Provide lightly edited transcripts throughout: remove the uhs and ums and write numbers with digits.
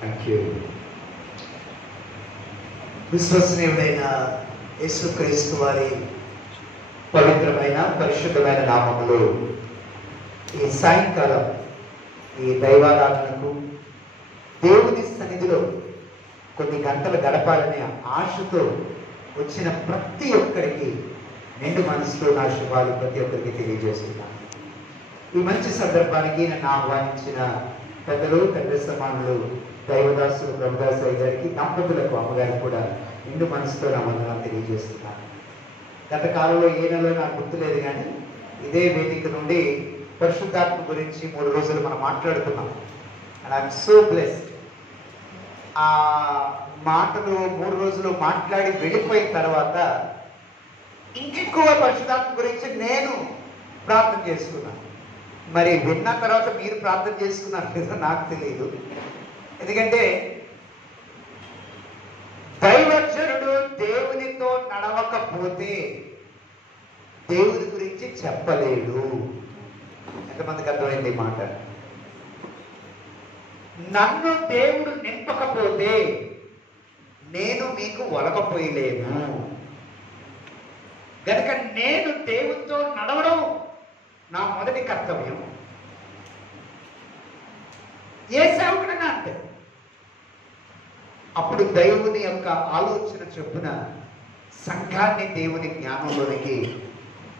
Thank you. విశ్వసనీయుడైన యేసుక్రీస్తు వారి పవిత్రమైన పరిశుద్ధమైన నామములో ఈ సాయంకాలం ఈ దైవారాధనకు దేవుని సన్నిధిలో కొన్ని గంటలు గడపాలనే ఆశతో వచ్చిన ప్రతి ఒక్కరికి నిండు మనసుతో నా శుభాలు ప్రతి ఒక్కరికి తెలియజేస్తున్నాను. ఈ మంచి సందర్భానికి నన్ను ఆహ్వానించిన పెద్దలు, తండ్రి సమానులు, దైవదాసులు ప్రభుదాస్ గారికి, దంపతులకు, అమ్మగారికి కూడా నిండు మనసుతో నా వందనాలు తెలియజేస్తున్నాను. గత కాలంలో ఏ నెలలో నాకు గుర్తులేదు, కానీ ఇదే వేదిక నుండి పరిశుద్ధాత్మ గురించి 3 రోజులు మనం మాట్లాడుకున్నాం. And I'm so blessed. ఆ మాటలు 3 రోజులు మాట్లాడి వెళ్ళిపోయిన తర్వాత ఇంకెక్కువ పరిశుద్ధాత్మ గురించి నేను ప్రార్థన చేసుకున్నాను. మరి విన్న తర్వాత మీరు ప్రార్థన చేసుకున్నారు లేదో నాకు తెలియదు. ఎందుకంటే దైవజనుడు దేవునితో నడవకపోతే దేవుని గురించి చెప్పలేడు. ఎంతమందికి అర్థమైంది ఈ మాట? నన్ను దేవుడు నింపకపోతే నేను మీకు ఒలకపోయలేను. కనుక నేను దేవునితో నడవడం నా మొదటి కర్తవ్యం. ఏ సేవకుడైనా అంతే. అప్పుడు దేవుని యొక్క ఆలోచన చొప్పున సంఘాన్ని దేవుని జ్ఞానంలోనికి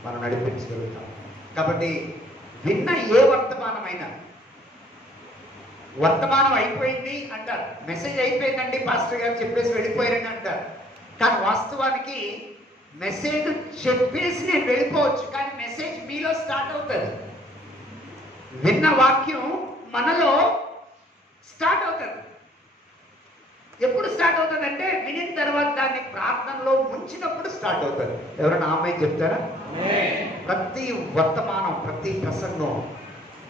మనం నడిపించగలుగుతాం. కాబట్టి విన్న ఏ వర్తమానం అయిపోయింది అంటారు, మెసేజ్ అయిపోయిందండి పాస్టర్ గారు చెప్పేసి వెళ్ళిపోయారని అంటారు. కానీ వాస్తవానికి మెసేజ్ చెప్పేసి నేను వెళ్ళిపోవచ్చు, కానీ మెసేజ్ మీలో స్టార్ట్ అవుతుంది. విన్న వాక్యం మనలో స్టార్ట్ అవుతుంది. ఎప్పుడు స్టార్ట్ అవుతుంది అంటే వినిన తర్వాత దాన్ని ప్రార్థనలో ఉంచినప్పుడు స్టార్ట్ అవుతుంది. ఎవరైనా ఆమె చెప్తారా? ప్రతి వర్తమానం, ప్రతి ప్రసంగం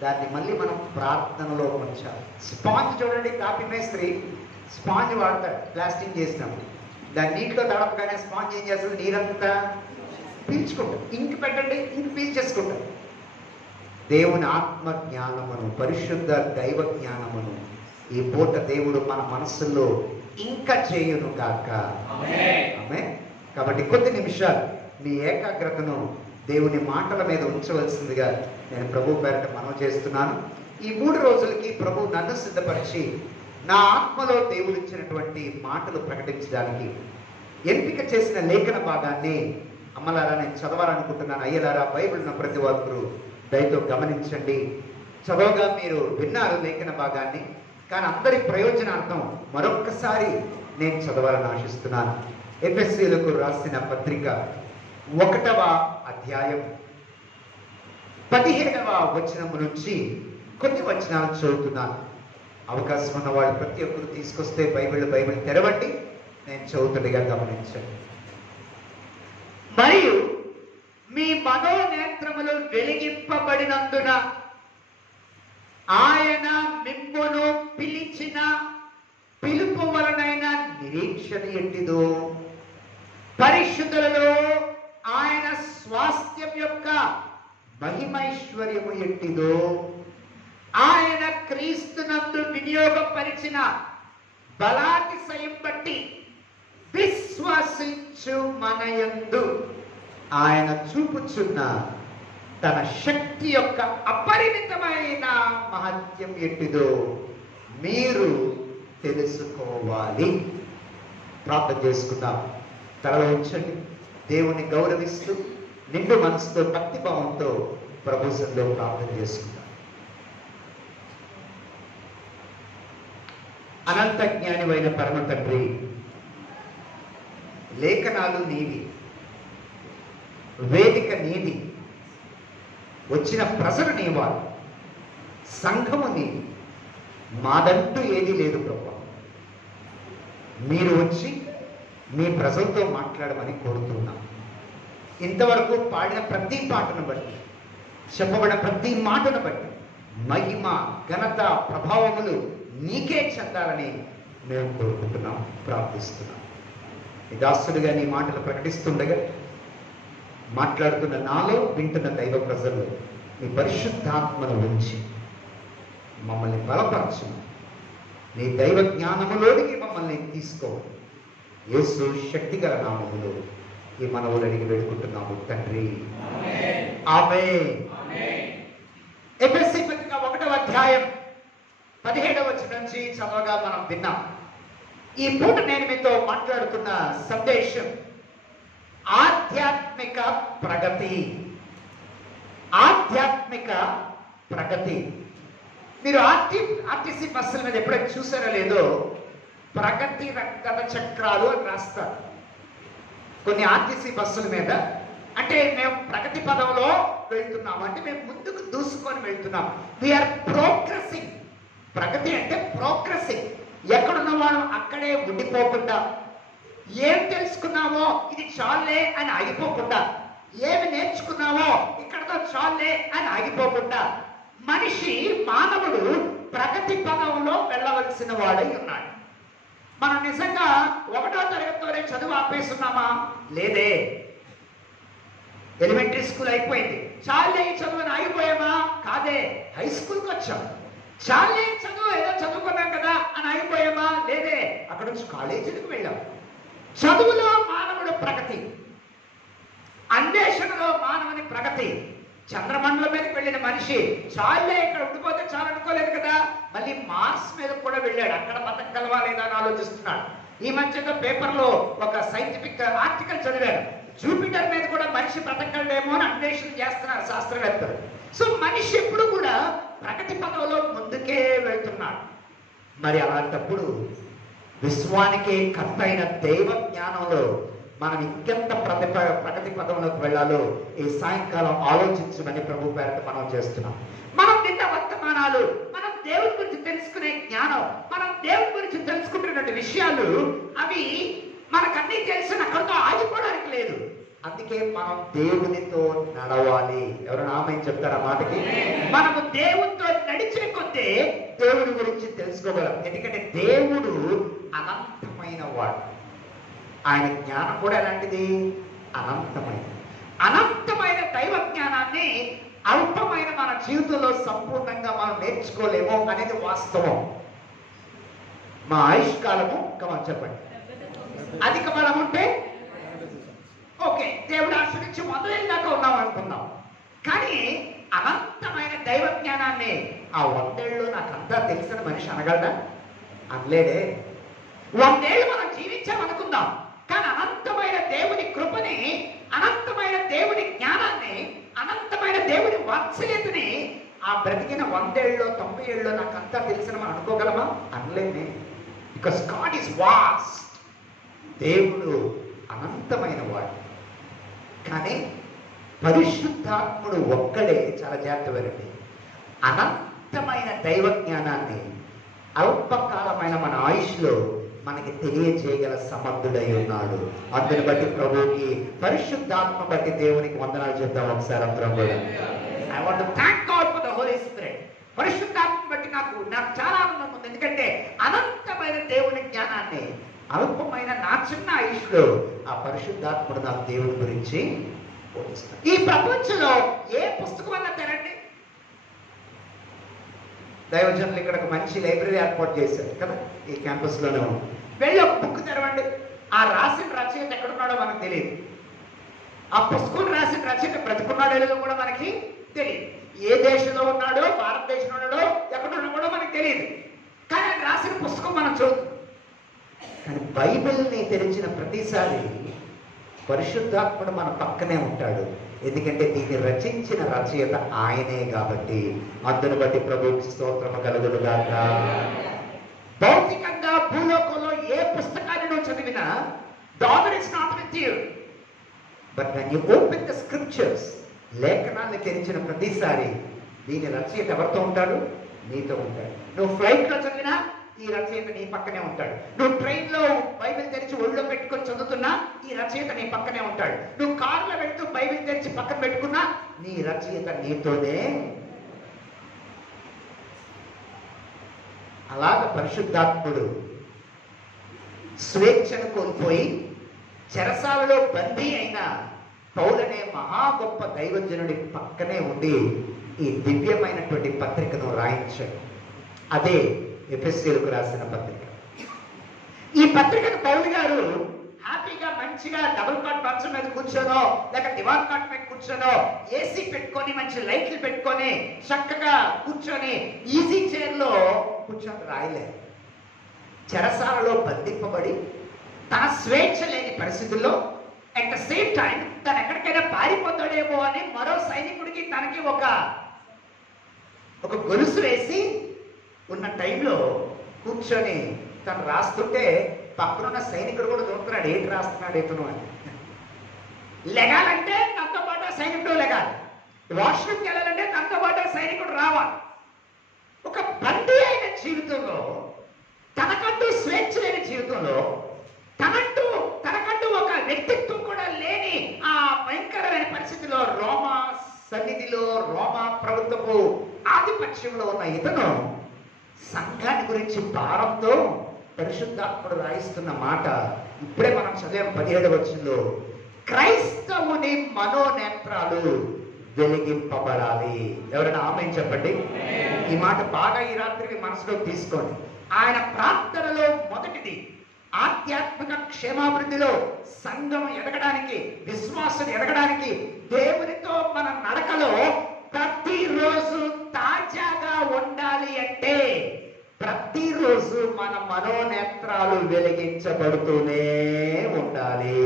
దాన్ని మళ్ళీ మనం ప్రార్థనలో ఉంచాలి. స్పాంజ్ చూడండి, కాపీ మేస్త్రి స్పాంజ్ వాడతాడు ప్లాస్టింగ్ చేసినప్పుడు. దాన్ని నీటిలో తడపగానే స్పాంజ్ ఏం చేస్తుంది? నీరంతా పీల్చుకుంటాం. ఇంక్ పెట్టండి, ఇంక్ పీల్చేసుకుంటాం. దేవుని ఆత్మ జ్ఞానమును, పరిశుద్ధ దైవ జ్ఞానమును ఈ పూట దేవుడు మన మనస్సులో ఇంకా చేయును కాక. ఆమేన్. కాబట్టి కొద్ది నిమిషాలు మీ ఏకాగ్రతను దేవుని మాటల మీద ఉంచవలసిందిగా నేను ప్రభు పేరట మనవి చేస్తున్నాను. ఈ 3 రోజులకి ప్రభు నన్ను సిద్ధపరిచి నా ఆత్మలో దేవుడు ఇచ్చినటువంటి మాటలు ప్రకటించడానికి ఎంపిక చేసిన లేఖన భాగాన్ని అమ్మలారా నేను చదవాలనుకుంటున్నాను. అయ్యలారా బైబిల్ ఉన్న ప్రతి ఒక్కరు దయతో గమనించండి. చదవగా మీరు విన్నారు లేఖన భాగాన్ని, కానీ అందరి ప్రయోజనార్థం మరొక్కసారి నేను చదవాలని ఆశిస్తున్నాను. ఎఫెసీయులకు రాసిన పత్రిక 1వ అధ్యాయం 15వ వచనం నుంచి కొన్ని వచనాలు చదువుతున్నాను. అవకాశం ఉన్న వాళ్ళు ప్రతి ఒక్కరు తీసుకొస్తే బైబిల్ తెరవండి, నేను చదువుతుండగా గమనించండి. మరియు మీ మనోనేత్రములు వెలిగింపబడినందున ఆయన మిమ్మును పిలిచిన పిలుపు వలనైన నిరీక్షణ ఎట్టిదో, పరిశుద్ధులలో ఆయన స్వాస్థ్యం యొక్క మహిమైశ్వర్యము ఎట్టిదో, ఆయన క్రీస్తునందు వినియోగపరిచిన బలాతిశయం బట్టి విశ్వసించు మనయందు ఆయన చూపుచున్న తన శక్తి యొక్క అపరిమితమైన మహత్యం ఎట్టిదో మీరు తెలుసుకోవాలి. ప్రార్థన చేసుకుందాం. తలలో ఉంచండి. దేవుని గౌరవిస్తూ నిండు మనసుతో, భక్తి భావంతో ప్రభు సన్నిధిలో ప్రార్థన చేసుకుందాం. అనంత జ్ఞానివైన పరమ తండ్రి, లేఖనాలు నీవి, వేదిక నీది, వచ్చిన ప్రజలు నీవారు, సంఘము నీది, మాదంటూ ఏదీ లేదు ప్రభు. మీరు వచ్చి మీ ప్రజలతో మాట్లాడమని కోరుతున్నాం. ఇంతవరకు పాడిన ప్రతి పాటను బట్టి, చెప్పబడిన ప్రతి మాటను బట్టి మహిమ, ఘనత, ప్రభావములు నీకే చెందాలని మేము కోరుకుంటున్నాం, ప్రార్థిస్తున్నాం. ఈ దాసుడుగా నీ మాటలు ప్రకటిస్తుండగా మాట్లాడుతున్న నాలో, వింటున్న దైవ ప్రజల్లో మీ పరిశుద్ధాత్మను ఉంచి మమ్మల్ని బలపరచు. నీ దైవ జ్ఞానములోనికి మమ్మల్ని తీసుకో. యేసు శక్తిగల నామములో ఈ మనవులడికి వేడుకుంటున్నాము తండ్రి, ఆమేన్. ఎఫెసీ పత్రిక 1వ అధ్యాయం 17వ వచనం నుంచి చదవగా మనం విన్నాం. ఈ పూట నేను మీతో మాట్లాడుతున్న సందేశం ఆధ్యాత్మిక ప్రగతి. ఆధ్యాత్మిక ప్రగతి. మీరు ఆర్టీసీ బస్సుల మీద ఎప్పుడైనా చూసారో లేదో, ప్రగతి రక్తద చక్రాలు అని రాస్తారు కొన్ని ఆర్టీసీ బస్సుల మీద. అంటే మేము ప్రగతి పదంలో వెళ్తున్నాం, అంటే మేము ముందుకు దూసుకొని వెళ్తున్నాం. We are progressing. ప్రగతి అంటే ప్రోగ్రెసింగ్. ఎక్కడున్న వాళ్ళు అక్కడే ఉండిపోకుండా, ఏం తెలుసుకున్నామో ఇది చాలే అని ఆగిపోకుండా, ఏమి నేర్చుకున్నామో ఇక్కడతో చాలే అని ఆగిపోకుండా, మనిషి మానవుడు ప్రగతి పదంలో వెళ్ళవలసిన వాడై ఉన్నాడు. మనం నిజంగా 1వ తరగతితోనే చదువు ఆపేస్తున్నామా? లేదే. ఎలిమెంటరీ స్కూల్ అయిపోయింది, చాలే చదువు అని ఆగిపోయామా? కాదే. హై స్కూల్కి వచ్చాం, చాలే చదువు ఏదో చదువుకున్నాం కదా అని ఆగిపోయామా? లేదే. అక్కడ నుంచి కాలేజీలకు వెళ్ళాం. చదువులో మానవుడు ప్రగతి, అన్వేషణలో మానవుని ప్రగతి. చంద్రమండలం మీదకి వెళ్ళిన మనిషి చాలే ఇక్కడ ఉండిపోతే చాలు అనుకోలేదు కదా, మళ్ళీ మార్స్ మీద కూడా వెళ్ళాడు. అక్కడ బతకగలవా లేదా అని ఆలోచిస్తున్నాడు. ఈ మధ్యలో పేపర్లో ఒక సైంటిఫిక్ ఆర్టికల్ చదివాను, జూపిటర్ మీద కూడా మనిషి బ్రతకగలడేమో అని అన్వేషణ చేస్తున్నారు శాస్త్రవేత్తలు. సో మనిషి ఎప్పుడు కూడా ప్రగతి పదంలో ముందుకే వెళ్తున్నాడు. మరి అలాంటప్పుడు విశ్వానికే కర్త అయిన దైవ జ్ఞానంలో మనం ఇంకెంత ప్రగతి పదంలోకి వెళ్ళాలో ఈ సాయంకాలం ఆలోచించమని ప్రభు పేరిట మనం చేస్తున్నాం. మనం నిన్న వర్తమానాలు, మనం దేవుడి గురించి తెలుసుకునే జ్ఞానం, మనం దేవుడి గురించి తెలుసుకుంటున్నటువంటి విషయాలు, అవి మనకన్నీ తెలిసిన అక్కడితో ఆగిపోవడానికి లేదు. అందుకే మనం దేవునితో నడవాలి. ఎవరైనా ఆమె చెప్తారా మాటకి? మనము దేవునితో నడిచే కొద్దే దేవుడి గురించి తెలుసుకోగలం. ఎందుకంటే దేవుడు అనంతమైన వాడు. ఆయన జ్ఞానం కూడా ఎలాంటిది? అనంతమైనది. అనంతమైన దైవ జ్ఞానాన్ని అల్పమైన మన జీవితంలో సంపూర్ణంగా మనం నేర్చుకోలేము అనేది వాస్తవం. మా ఆయుష్ కాలము కమని చెప్పండి, అధిక బలం ఉంటే ఓకే, దేవుడు ఆశ్రయించి 100 ఏళ్ళ దాకా ఉన్నాం అనుకున్నాం. కానీ అనంతమైన దైవ జ్ఞానాన్ని ఆ 100 ఏళ్ళు నాకు అంతా తెలిసిన మనిషి అనగలడా? అనలేడే. 100 ఏళ్ళు మనం జీవించామనుకుందాం, కానీ అనంతమైన దేవుని కృపని, అనంతమైన దేవుని జ్ఞానాన్ని, అనంతమైన దేవుని వాత్సల్యతని ఆ బ్రతికిన 100 ఏళ్ళలో 90 ఏళ్ళలో నాకు అంతా తెలిసిన మనం అనుకోగలమా? అనలేమే. Because God is vast. దేవుడు అనంతమైన వాడు. కానీ పరిశుద్ధాత్ముడు ఒక్కడే, చాలా జాగ్రత్తగా అనంతమైన దైవ జ్ఞానాన్ని అల్పకాలమైన మన ఆయుష్లో మనకి తెలియజేయగల సమర్థుడై ఉన్నాడు. అందుని బట్టి ప్రభువుకి, పరిశుద్ధాత్మ బట్టి దేవునికి వందనాలు చెప్తాం ఒకసారి అందరం కూడా. I want to thank God for the Holy Spirit. పరిశుద్ధాత్మ బట్టి నాకు చాలా ఆనందం ఉంది. ఎందుకంటే అనంతమైన దేవుని జ్ఞానాన్ని అల్పమైన నా చిన్న ఆయుష్లో ఆ పరిశుద్ధాత్ముడు నాకు దేవుడి గురించి బోధిస్తాడు. ఈ ప్రపంచంలో ఏ పుస్తకం అన్నా తెరండి, దైవజనులు ఇక్కడ ఒక మంచి లైబ్రరీ ఏర్పాటు చేశారు కదా, ఈ క్యాంపస్ లోనే ఉంది. వెళ్ళి ఒక బుక్ తెరవండి, ఆ రాసిన రచయిత ఎక్కడున్నాడో మనకు తెలియదు. ఆ పుస్తకం రాసిన రచయిత బ్రతుకున్నాడో లేదో కూడా మనకి తెలియదు. ఏ దేశంలో ఉన్నాడో, భారతదేశంలో ఉన్నాడో, ఎక్కడ ఉన్నాడో మనకు తెలియదు. కానీ ఆయన రాసిన పుస్తకం మనం చదువుతాం. కానీ బైబిల్ని తెరిచిన ప్రతిసారి పరిశుద్ధాత్ముడు మన పక్కనే ఉంటాడు. ఎందుకంటే దీన్ని రచించిన రచయిత ఆయనే కాబట్టి. అందును బట్టి ప్రభువుకి స్తోత్రము కలుగును గాక. భౌతికంగా భూలోకంలో ఏ పుస్తకాన్ని నువ్వు చదివినా the author is not with you, but when you open the scriptures, లేఖనాన్ని తెరిచిన ప్రతిసారి దీని రచయిత ఎవరితో ఉంటాడు? నీతో ఉంటాడు. నువ్వు ఫ్లైట్ లో చదివినా ఈ రచయిత నీ పక్కనే ఉంటాడు. నువ్వు ట్రైన్ లో బైబిల్ తెరిచి ఒళ్ళో పెట్టుకొని చదువుతున్నా ఈ రచయిత నీ పక్కనే ఉంటాడు. నువ్వు కారులో వెళ్తూ బైబిల్ తెరిచి పక్కన పెట్టుకున్నా నీ రచయిత నీతోనే. అలాగ పరిశుద్ధాత్ముడు స్వేచ్ఛను కోల్పోయి చెరసాలలో బందీ అయిన పౌలనే మహా గొప్ప దైవజనుడి పక్కనే ఉండి ఈ దివ్యమైనటువంటి పత్రికను రాయించాడు. అదే ఎఫెసీయులకు రాసిన పత్రిక. ఈ పత్రికను పౌలు గారు హ్యాపీగా మంచిగా డబుల్ కాట్ మంచం మీద కూర్చోనో లేక దివాన్ కాట్ మీద కూర్చోనో ఏసీ పెట్టుకొని మంచి లైట్లు పెట్టుకొని చక్కగా కూర్చొని ఈజీ చైర్ లో కూర్చొని రాయలేదు. చెరసాలలో బంధింపబడి తన స్వేచ్ఛ లేని పరిస్థితుల్లో అట్ ద సేమ్ టైం తను ఎక్కడికైనా పారిపోతాడేమో అని మరో సైనికుడికి తనకి ఒక గొలుసు వేసి ఉన్న టైంలో కూర్చొని తను రాస్తుంటే పక్కనున్న సైనికుడు కూడా చూస్తున్నాడు, ఏంటి రాస్తున్నాడు ఇతను అని. లెగాలంటే తనతో పాటు సైనికుడు లెగాలి, వాష్రూమ్కి వెళ్ళాలంటే తనతో పాటు సైనికుడు రావాలి. ఒక బందీ అయిన జీవితంలో, తనకంటూ స్వేచ్ఛ లేని జీవితంలో, తనకంటూ ఒక వ్యక్తిత్వం కూడా లేని ఆ భయంకరమైన పరిస్థితిలో రోమా సన్నిధిలో రోమా ప్రభుత్వపు ఆధిపత్యంలో ఉన్న ఇతను సంఘాన్ని గురించి భారంతో పరిశుద్ధాత్ముడు రాయిస్తున్న మాట ఇప్పుడే మనం చదివాం 17వ వచనంలో, క్రైస్తవుని మనోనేత్రాలు వెలిగింపబడాలి. ఎవరైనా ఆమేన్ చెప్పండి. ఈ మాట బాగా ఈ రాత్రికి మనసులో తీసుకోండి. ఆయన ప్రార్థనలో మొదటిది ఆధ్యాత్మిక క్షేమాభివృద్ధిలో సంఘం ఎదగడానికి, విశ్వాసం ఎదగడానికి, దేవునితో మన నడకలో ప్రతిరోజు తాజాగా ఉండాలి అంటే ప్రతిరోజు మన మనోనేత్రాలు వెలిగించబడుతూనే ఉండాలి.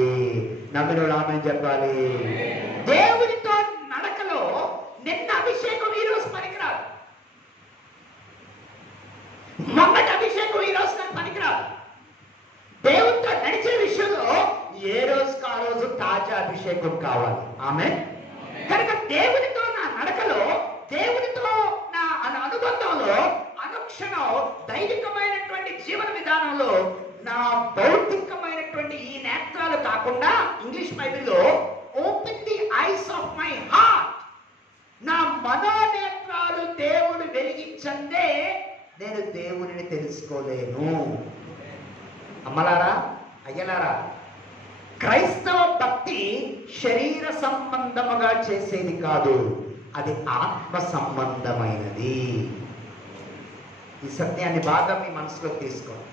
నమ్మినోడు ఆమేన్ చెప్పాలి. దేవునితో నడకలో నిన్న అభిషేకం ఈ రోజు పనికిరాదు, మొన్నటి అభిషేకం ఈ రోజు నాకు పనికిరాదు. దేవునితో నడిచే విషయంలో ఏ రోజుకి ఆ రోజు తాజా అభిషేకం కావాలి. ఆమేన్. కనుక దేవునితో నా నడకలో, దేవునితో నా అనుబంధంలో అనుక్షణం దైవికమైనటువంటి జీవన విధానంలో నా భౌతికమైనటువంటి ఈ నేత్రాలు కాకుండా, ఇంగ్లీష్ బైబిల్లో open the eyes of my heart, నా మనోనేత్రాలు దేవుడు వెలిగించందే నేను దేవునిని తెలుసుకోలేను. అమ్మలారా, అయ్యలారా, క్రైస్తవ భక్తి శరీర సంబంధముగా చేసేది కాదు, అది ఆత్మ సంబంధమైనది. ఈ సత్యాన్ని బాగా మీ మనసులో తీసుకోండి.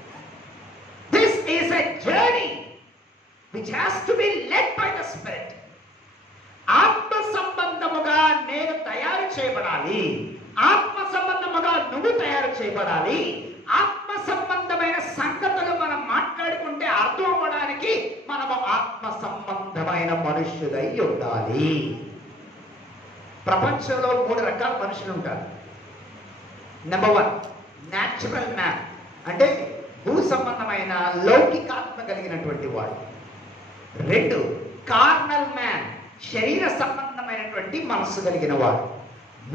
This is a journey which has to be led by the spirit. ఆత్మ సంబంధముగా నేను తయారు చేయబడాలి, ఆత్మ సంబంధముగా నువ్వు తయారు చేయబడాలి. ఆత్మ సంబంధమైన సంగతులు మనం మాట్లాడుకుంటే అర్థం అవ్వడానికి మనము ఆత్మ సంబంధమైన మనుష్యులై ఉండాలి. ప్రపంచంలో 3 రకాల మనుషులు ఉంటారు. నెంబర్ 1 న్యాచురల్ మ్యాన్, అంటే భూ సంబంధమైన లౌకికాత్మ కలిగినటువంటి వాడు. 2 కార్నల్ మ్యాన్, శరీర సంబంధమైనటువంటి మనస్సు కలిగిన వాడు.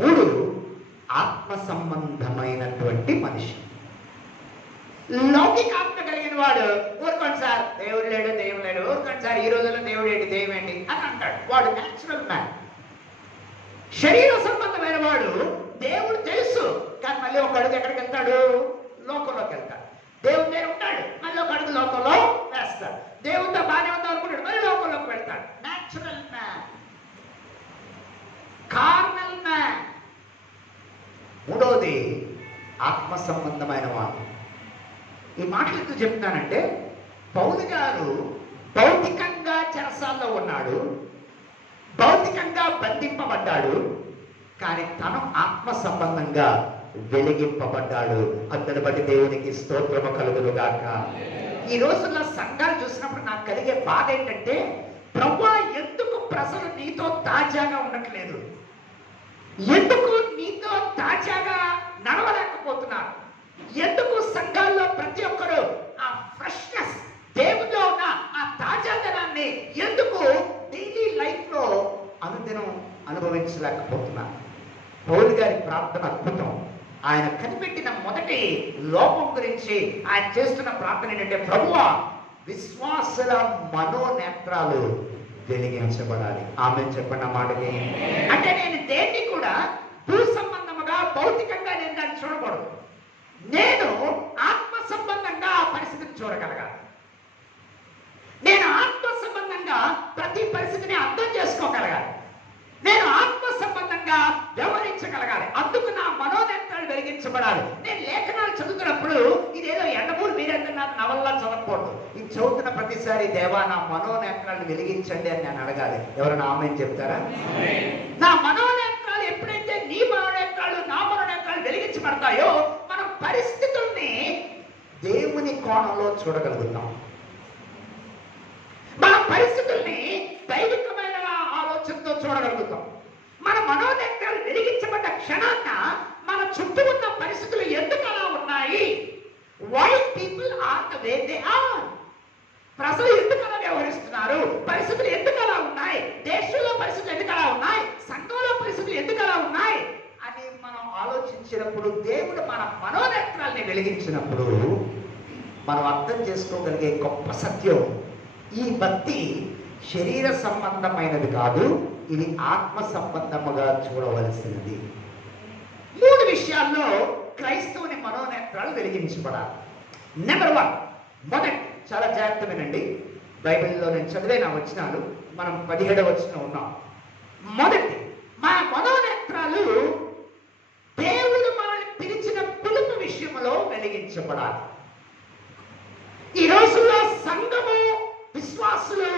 3 ఆత్మ సంబంధమైనటువంటి మనిషి. లౌకికాత్మ కలిగిన వాడు ఊరుకోండి సార్ దేవుడు లేడు, దేవుడు లేడు, ఊరుకోండి సార్ ఈ రోజుల్లో దేవుడు ఏంటి, దైవం ఏంటి అని అంటాడు. వాడు న్యాచురల్ మ్యాన్. శరీర సంబంధమైన వాడు దేవుడు తెలుసు, కానీ మళ్ళీ ఒక అడుగు ఎక్కడికి వెళ్తాడు, లోకంలోకి వెళ్తాడు. దేవుడు నేను ఉంటాడు, మళ్ళీ ఒక అడుగు లోకంలో వేస్తాడు. దేవుడితో బాగానే ఉందాం అనుకుంటాడు, మళ్ళీ లోకంలోకి వెళ్తాడు. Natural man. Carnal man. 3వది ఆత్మ సంబంధమైన వాడు. ఈ మాటలు ఎందుకు చెప్తానంటే, పౌలు గారు భౌతికంగా చెరసాల్లో ఉన్నాడు, భౌతికంగా బంధింపబడ్డాడు, కానీ తను ఆత్మ సంబంధంగా వెలిగింపబడ్డాడు. అతని బట్టి దేవునికి స్తోత్రము కలుగును గాక. ఈ రోజుల్లో సంఘాలు చూసినప్పుడు నాకు కలిగే బాధ ఏంటంటే, ప్రభువా ఎందుకు ప్రజలు నీతో తాజాగా ఉండట్లేదు, ఎందుకు నీతో తాజాగా నడవలేకపోతున్నారు, ఎందుకు సంఘాల్లో ప్రతి ఒక్కరు ఆ ఫ్రెష్నెస్, దేవుల్లో ఉన్న ఆ తాజాదనాన్ని ఎందుకు డైలీ లైఫ్ లో అనుదినం అనుభవించలేకపోతున్నారు. పౌలు గారి ప్రార్థన అద్భుతం. ఆయన కనిపెట్టిన మొదటి లోపం గురించి ఆయన చేస్తున్న ప్రార్థన ఏంటంటే, ప్రభువా విశ్వాసుల మనోనేత్రాలు వెలిగించబడాలి. ఆమేన్ చెప్పండి. ఆ మాటకి అంటే నేను దేన్ని కూడా భూ సంబంధముగా భౌతికంగా నేను దాన్ని చూడకూడదు, నేను ఆత్మ సంబంధంగా ఆ పరిస్థితిని చూడగలగాలి. నేను ఆత్మ సంబంధంగా ప్రతి పరిస్థితిని అర్థం చేసుకోగలగాలి. నేను ఆత్మ సంబంధంగా విధంగా వ్యవహరించగలగాలి. అందుకు నా మనోనేత్రాలు వెలిగించబడాలి. నేను లేఖనాలు చదువుతున్నప్పుడు ఇదేదో ఎండమూరు మీరెందున్నారు నవల్లా చదవకూడదు. ఇది చదువుతున్న ప్రతిసారి దేవా నా మనోనేత్రాలు వెలిగించండి అని నేను అడగాలి. ఎవరైనా ఆమెను చెప్తారా? నా మనోనేత్రాలు ఎప్పుడైతే నీ మనోనేత్రాలు నా మనోనేత్రాలు వెలిగించబడతాయో మనం పరిస్థితుల్ని దేవుని కోణంలో చూడగలుగుతాం. మన పరిస్థితుల్ని దైవికమైన ఆలోచనతో చూడగలుగుతాం. మన మనోనేత్రాలు వెలిగించబడ్డ క్షణాన్న మన చుట్టూ ఉన్న పరిస్థితులు ఎందుకు అలా ఉన్నాయి, why people are the way they are, ప్రజలు ఎందుకు అలా వ్యవహరిస్తున్నారు, పరిస్థితులు ఎందుకు అలా ఉన్నాయి, దేశంలో పరిస్థితులు ఎందుకు అలా ఉన్నాయి, సంఘంలో పరిస్థితులు ఎందుకు అలా ఉన్నాయి అని మనం ఆలోచించినప్పుడు దేవుడు మన మనోనేత్రాల్ని వెలిగించినప్పుడు మనం అర్థం చేసుకోగలిగే గొప్ప సత్యం, ఈ భక్తి శరీర సంబంధమైనది కాదు, ఇది ఆత్మ సంబంధముగా చూడవలసినది. 3 విషయాల్లో క్రైస్తవుని మనోనేత్రాలు వెలిగించబడాలి. నెంబర్ 1, మొదటి, చాలా జాగ్రత్త వినండి, బైబిల్లో నేను చదివే నా వచనాలు, మనం 17వ వచనం ఉన్నాం. మొదటి, మన మనోనేత్రాలు దేవుడు మనల్ని పిలిచిన పిలుపు విషయంలో వెలిగించబడాలి. ఈ రోజుల్లో సంఘము, విశ్వాసులు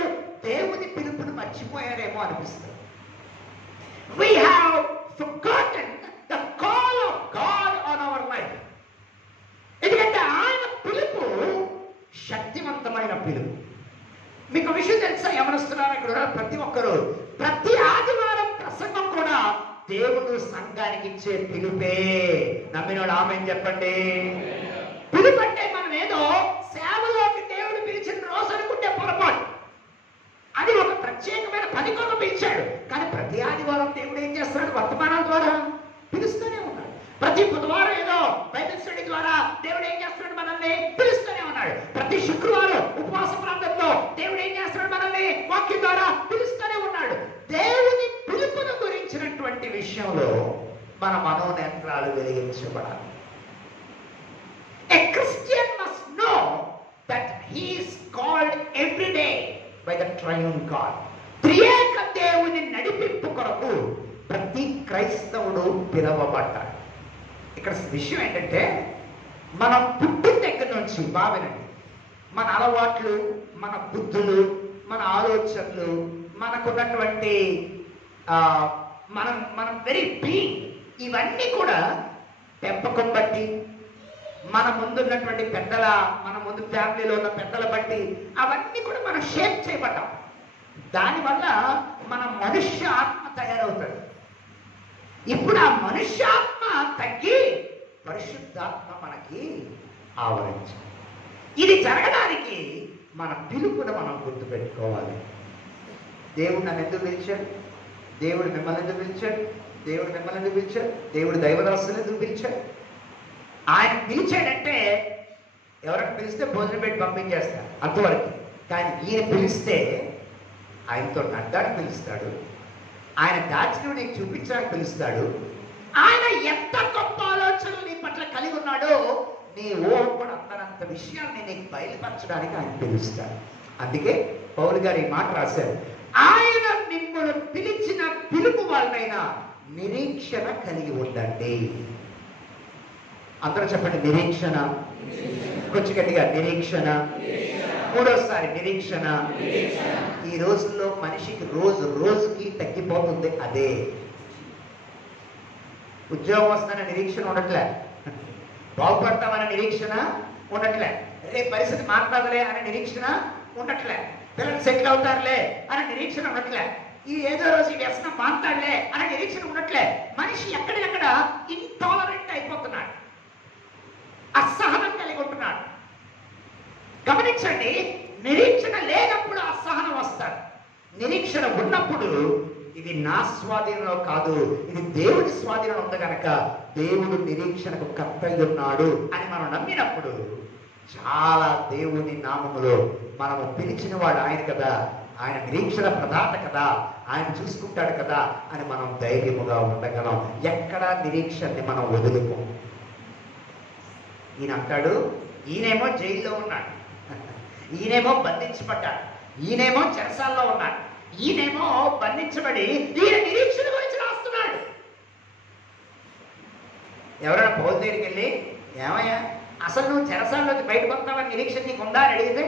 దేవుని పిలుపును మర్చిపోయారేమో అనిపిస్తుంది. We have forgotten the call of God on our life. ఎందుకంటే ఆయన పిలుపు శక్తివంతమైన పిలుపు. మీకు విషయం తెలుసా? యవనస్తున్నారు ఇక్కడ ప్రతి ఒక్కరు ప్రతి ఆదివారం ప్రసంగం కూడా దేవుడు సంఘానికి ఇచ్చే పిలుపే. నమ్మినోడు ఆమేన్ చెప్పండి. పిలుపు అంటే మనం ఏదో సేవలోకి దేవుడు పిలిచిన రోజు అనుకుంటే పొరపాటు. అది ఒక ప్రత్యేకమైన పని కొరకు పిలిచాడు. కానీ ప్రతి ఆదివారం దేవుడు ఏం చేస్తున్నాడు? వర్తమానాల ద్వారా పిలుస్తూనే ఉన్నాడు. ప్రతి బుధవారం ఏదో బైబిల్ స్టడీ ద్వారా దేవుడు ఏం చేస్తున్నాడు? మనల్ని పిలుస్తూనే ఉన్నాడు. ప్రతి శుక్రవారం ఉపవాస ప్రాంతంలో దేవుడు ఏం చేస్తున్నాడు? మనల్ని వాక్యం ద్వారా పిలుస్తూనే ఉన్నాడు. దేవుని పిలుపును గురించినటువంటి విషయంలో మన మనోనేత్రాలు వెలిగించబడాలి. A Christian must know that he is called every day by the triune God. త్రియేక దేవుని నడిపింపు కొరకు ప్రతి క్రైస్తవుడు పిలవబడ్డాడు. ఇక్కడ విషయం ఏంటంటే, మనం పుట్టిన దగ్గర నుంచి బావినండి, మన అలవాట్లు, మన బుద్ధులు, మన ఆలోచనలు, మనకున్నటువంటి మనం వెరీ బీయింగ్, ఇవన్నీ కూడా పెంపకం బట్టి, మన ముందున్నటువంటి పెద్దల, మన ముందు ఫ్యామిలీలో ఉన్న పెద్దల బట్టి అవన్నీ కూడా మనం షేప్ చేయబడ్డాం. దానివల్ల మన మనుష్య ఆత్మ తయారవుతుంది. ఇప్పుడు ఆ మనుష్యాత్మ తగ్గి పరిశుద్ధాత్మ మనకి ఆవరించాలి. ఇది జరగడానికి మన పిలుపును మనం గుర్తుపెట్టుకోవాలి. దేవుడు నన్ను ఎందుకు పిలిచాడు? దేవుడు మిమ్మల్ని ఎందుకు పిలిచాడు? దేవుడు మిమ్మల్ని ఎందుకు పిలిచాడు? దేవుడు దైవదాసులను ఎందుకు పిలిచాడు? ఆయన పిలిచాడంటే ఎవరైనా పిలిస్తే భోజనం పెట్టి పంపించేస్తారు అంతవరకు. కానీ ఈయన పిలిస్తే ఆయనతో నడ్డానికి పిలుస్తాడు, ఆయన దాచిని నీకు చూపించడానికి పిలుస్తాడు. ఆయన ఎంత గొప్ప ఆలోచనలు నీ పట్ల కలిగి ఉన్నాడో నీ ఊహ కూడా అంతనంత విషయాన్ని నీకు బయలుపరచడానికి ఆయన పిలుస్తాడు. అందుకే పౌలు గారు ఈ మాట రాశారు, ఆయన మిమ్మల్ని పిలిచిన పిలుపు వాళ్ళైనా నిరీక్షణ కలిగి ఉండండి. అందరూ చెప్పండి, నిరీక్షణ. కొంచెం గట్టిగా, నిరీక్షణ. మూడోసారి నిరీక్షణ. ఈ రోజుల్లో మనిషికి రోజు రోజుకి తగ్గిపోతుంది. అదే ఉద్యోగం వస్తున్న నిరీక్షణ ఉండట్లే, బాగుపడతామనే నిరీక్షణ ఉండట్లే, రేపు పరిస్థితి మాట్లాడలే అనే నిరీక్షణ ఉండట్లే, పిల్లలు సెటిల్ అవుతారులే అనే నిరీక్షణ ఉండట్లే, ఈ ఏదో రోజు ఈ వ్యసనం మాట్లాడలే అనే నిరీక్షణ ఉండట్లే. మనిషి ఎక్కడెక్కడ ఇంటాలరెంట్ అయిపోతున్నాడు, అసహనం కలిగి ఉంటున్నాడు. గమనించండి, నిరీక్షణ లేనప్పుడు అసహనం వస్తాడు. నిరీక్షణ ఉన్నప్పుడు ఇది నా స్వాధీనంలో కాదు, ఇది దేవుడి స్వాధీనంలో ఉంది కనుక దేవుడు నిరీక్షణకు కర్తయ్య ఉన్నాడు అని మనం నమ్మినప్పుడు చాలా దేవుని నామములో మనము పిలిచిన వాడు ఆయన కదా, ఆయన నిరీక్షణ ప్రదాత కదా, ఆయన చూసుకుంటాడు కదా అని మనం ధైర్యముగా ఉండగలం. ఎక్కడా నిరీక్షణని మనం వదులుకో. ఈయన అంటాడు, ఈయనేమో జైల్లో ఉన్నాడు, ఈయనేమో బంధించబడ్డాడు, ఈయనేమో చెరసాల్లో ఉన్నాడు, ఈయనేమో బంధించబడి ఈయన నిరీక్షణ గురించి రాస్తున్నాడు. ఎవరైనా పౌలు దగ్గరికి వెళ్ళి, ఏమయ్యా అసలు నువ్వు చెరసాల్లోకి బయటకు వస్తావని నిరీక్షణ నీకు ఉందా అని అడిగితే,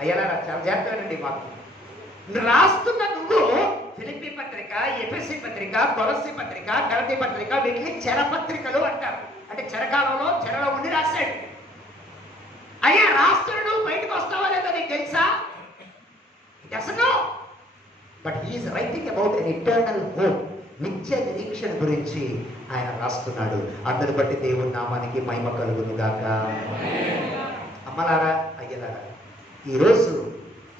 అయ్యారా చాలా జాగ్రత్తగానండి మాకు రాస్తున్న నువ్వు ఫిలిప్పీ పత్రిక, ఎఫెసీ పత్రిక, కొలస్సీ పత్రిక, గలతీ పత్రిక, వీటిని చెరపత్రికలు అంటారు. అంటే చెరకాలంలో చెరలో ఉండి రాశాడు. అయ్యా రాస్తున్నాడు, నువ్వు బయటకు వస్తావా లేదా నీకు తెలుసా? But he's writing about an eternal hope, నిత్య నిరీక్షణ గురించి ఆయన రాస్తున్నాడు. అందరి బట్టి దేవుని నామానికి మహిమ కలుగును గాక. అమ్మలారా, అయ్యలారా, ఈరోజు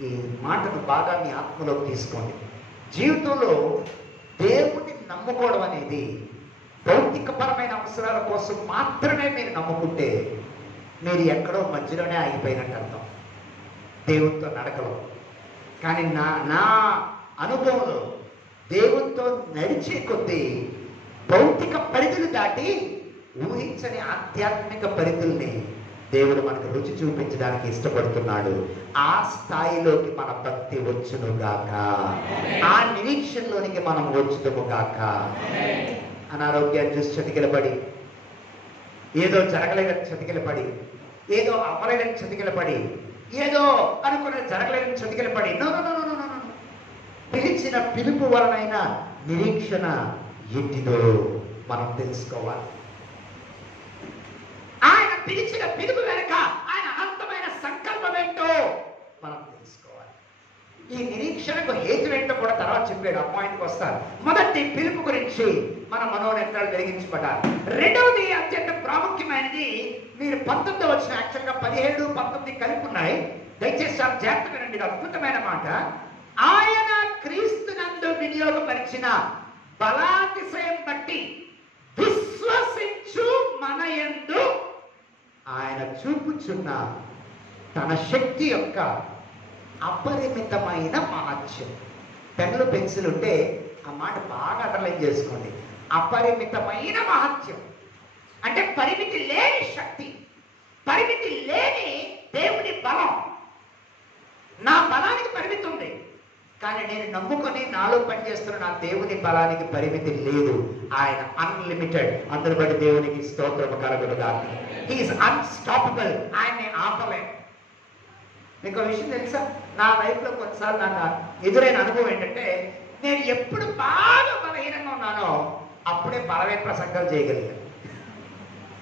ఈ మాటను బాగా మీ ఆత్మలోకి తీసుకోండి. జీవితంలో దేవుడిని నమ్ముకోవడం అనేది భౌతికపరమైన అవసరాల కోసం మాత్రమే మీరు నమ్ముకుంటే మీరు ఎక్కడో మధ్యలోనే ఆగిపోయినట్టు అర్థం దేవునితో నడకలో. కానీ నా అనుభవంలో దేవునితో నడిచే కొద్దీ భౌతిక పరిధులు దాటి ఊహించని ఆధ్యాత్మిక పరిధుల్ని దేవుడు మనకు రుచి చూపించడానికి ఇష్టపడుతున్నాడు. ఆ స్థాయిలోకి మన భక్తి వచ్చునుగాక, ఆ నిరీక్షణలోనికి మనం వచ్చుదుముగాక. అనారోగ్యాన్ని చూసి చతికిలపడి, ఏదో జరగలేదని చతికిలపడి, ఏదో అవ్వలేదని చతికిలపడి, ఏదో అనుకున్నది జరగలేదని చతికిలపడి, no no no no no no, పిలిచిన పిలుపు వలనైనా నిరీక్షణ ఎట్టిదో మనం తెలుసుకోవాలి. ఆయన పిలిచిన పిలుపు వెనుక ఆయన అనంతమైన సంకల్పం ఏంటో మనం తెలుసుకోవాలి. ఈ నిరీక్షణకు హేతు ఏంటో కూడా తర్వాత చెప్పాడు. ఆ పాయింట్కి వస్తారు. మొదటి పిలుపు గురించి మన మనోనేత్రాలు వెలిగించబడాలి. రెండవది అత్యంత ప్రాముఖ్యమైనది, మీరు 19 వచ్చిన, యాక్చువల్గా 17, 19 కలిపి ఉన్నాయి. దయచేసి చాలా జాగ్రత్తగా రండి. ఇది అద్భుతమైన మాట. ఆయన క్రీస్తునందు వినియోగపరిచిన బలాతిశయం బట్టి విశ్వసించు మన యందు ఆయన చూపుచున్న తన శక్తి యొక్క అపరిమితమైన మహత్యం. పెన్నులు పెన్సిల్ ఉంటే ఆ మాట బాగా అండర్లైన్ చేసుకోండి. అపరిమితమైన మహత్యం అంటే పరిమితి లేని శక్తి, పరిమితి లేని దేవుని బలం. నా బలానికి పరిమితి ఉంది, కానీ నేను నమ్ముకొని నాలో పనిచేస్తున్న నా దేవుని బలానికి పరిమితి లేదు. ఆయన అన్లిమిటెడ్. అందరి బట్టి దేవునికి స్తోత్రము కలుగునుగాక. He is unstoppable. ఆయన్ని ఆపలేం. మీకు ఒక విషయం తెలుసా? నా లైఫ్లో కొన్నిసార్లు నాకు ఎదురైన అనుభవం ఏంటంటే, నేను ఎప్పుడు బాగా బలహీనంగా ఉన్నానో అప్పుడే బలమైన ప్రసంగాలు చేయగలిగాను.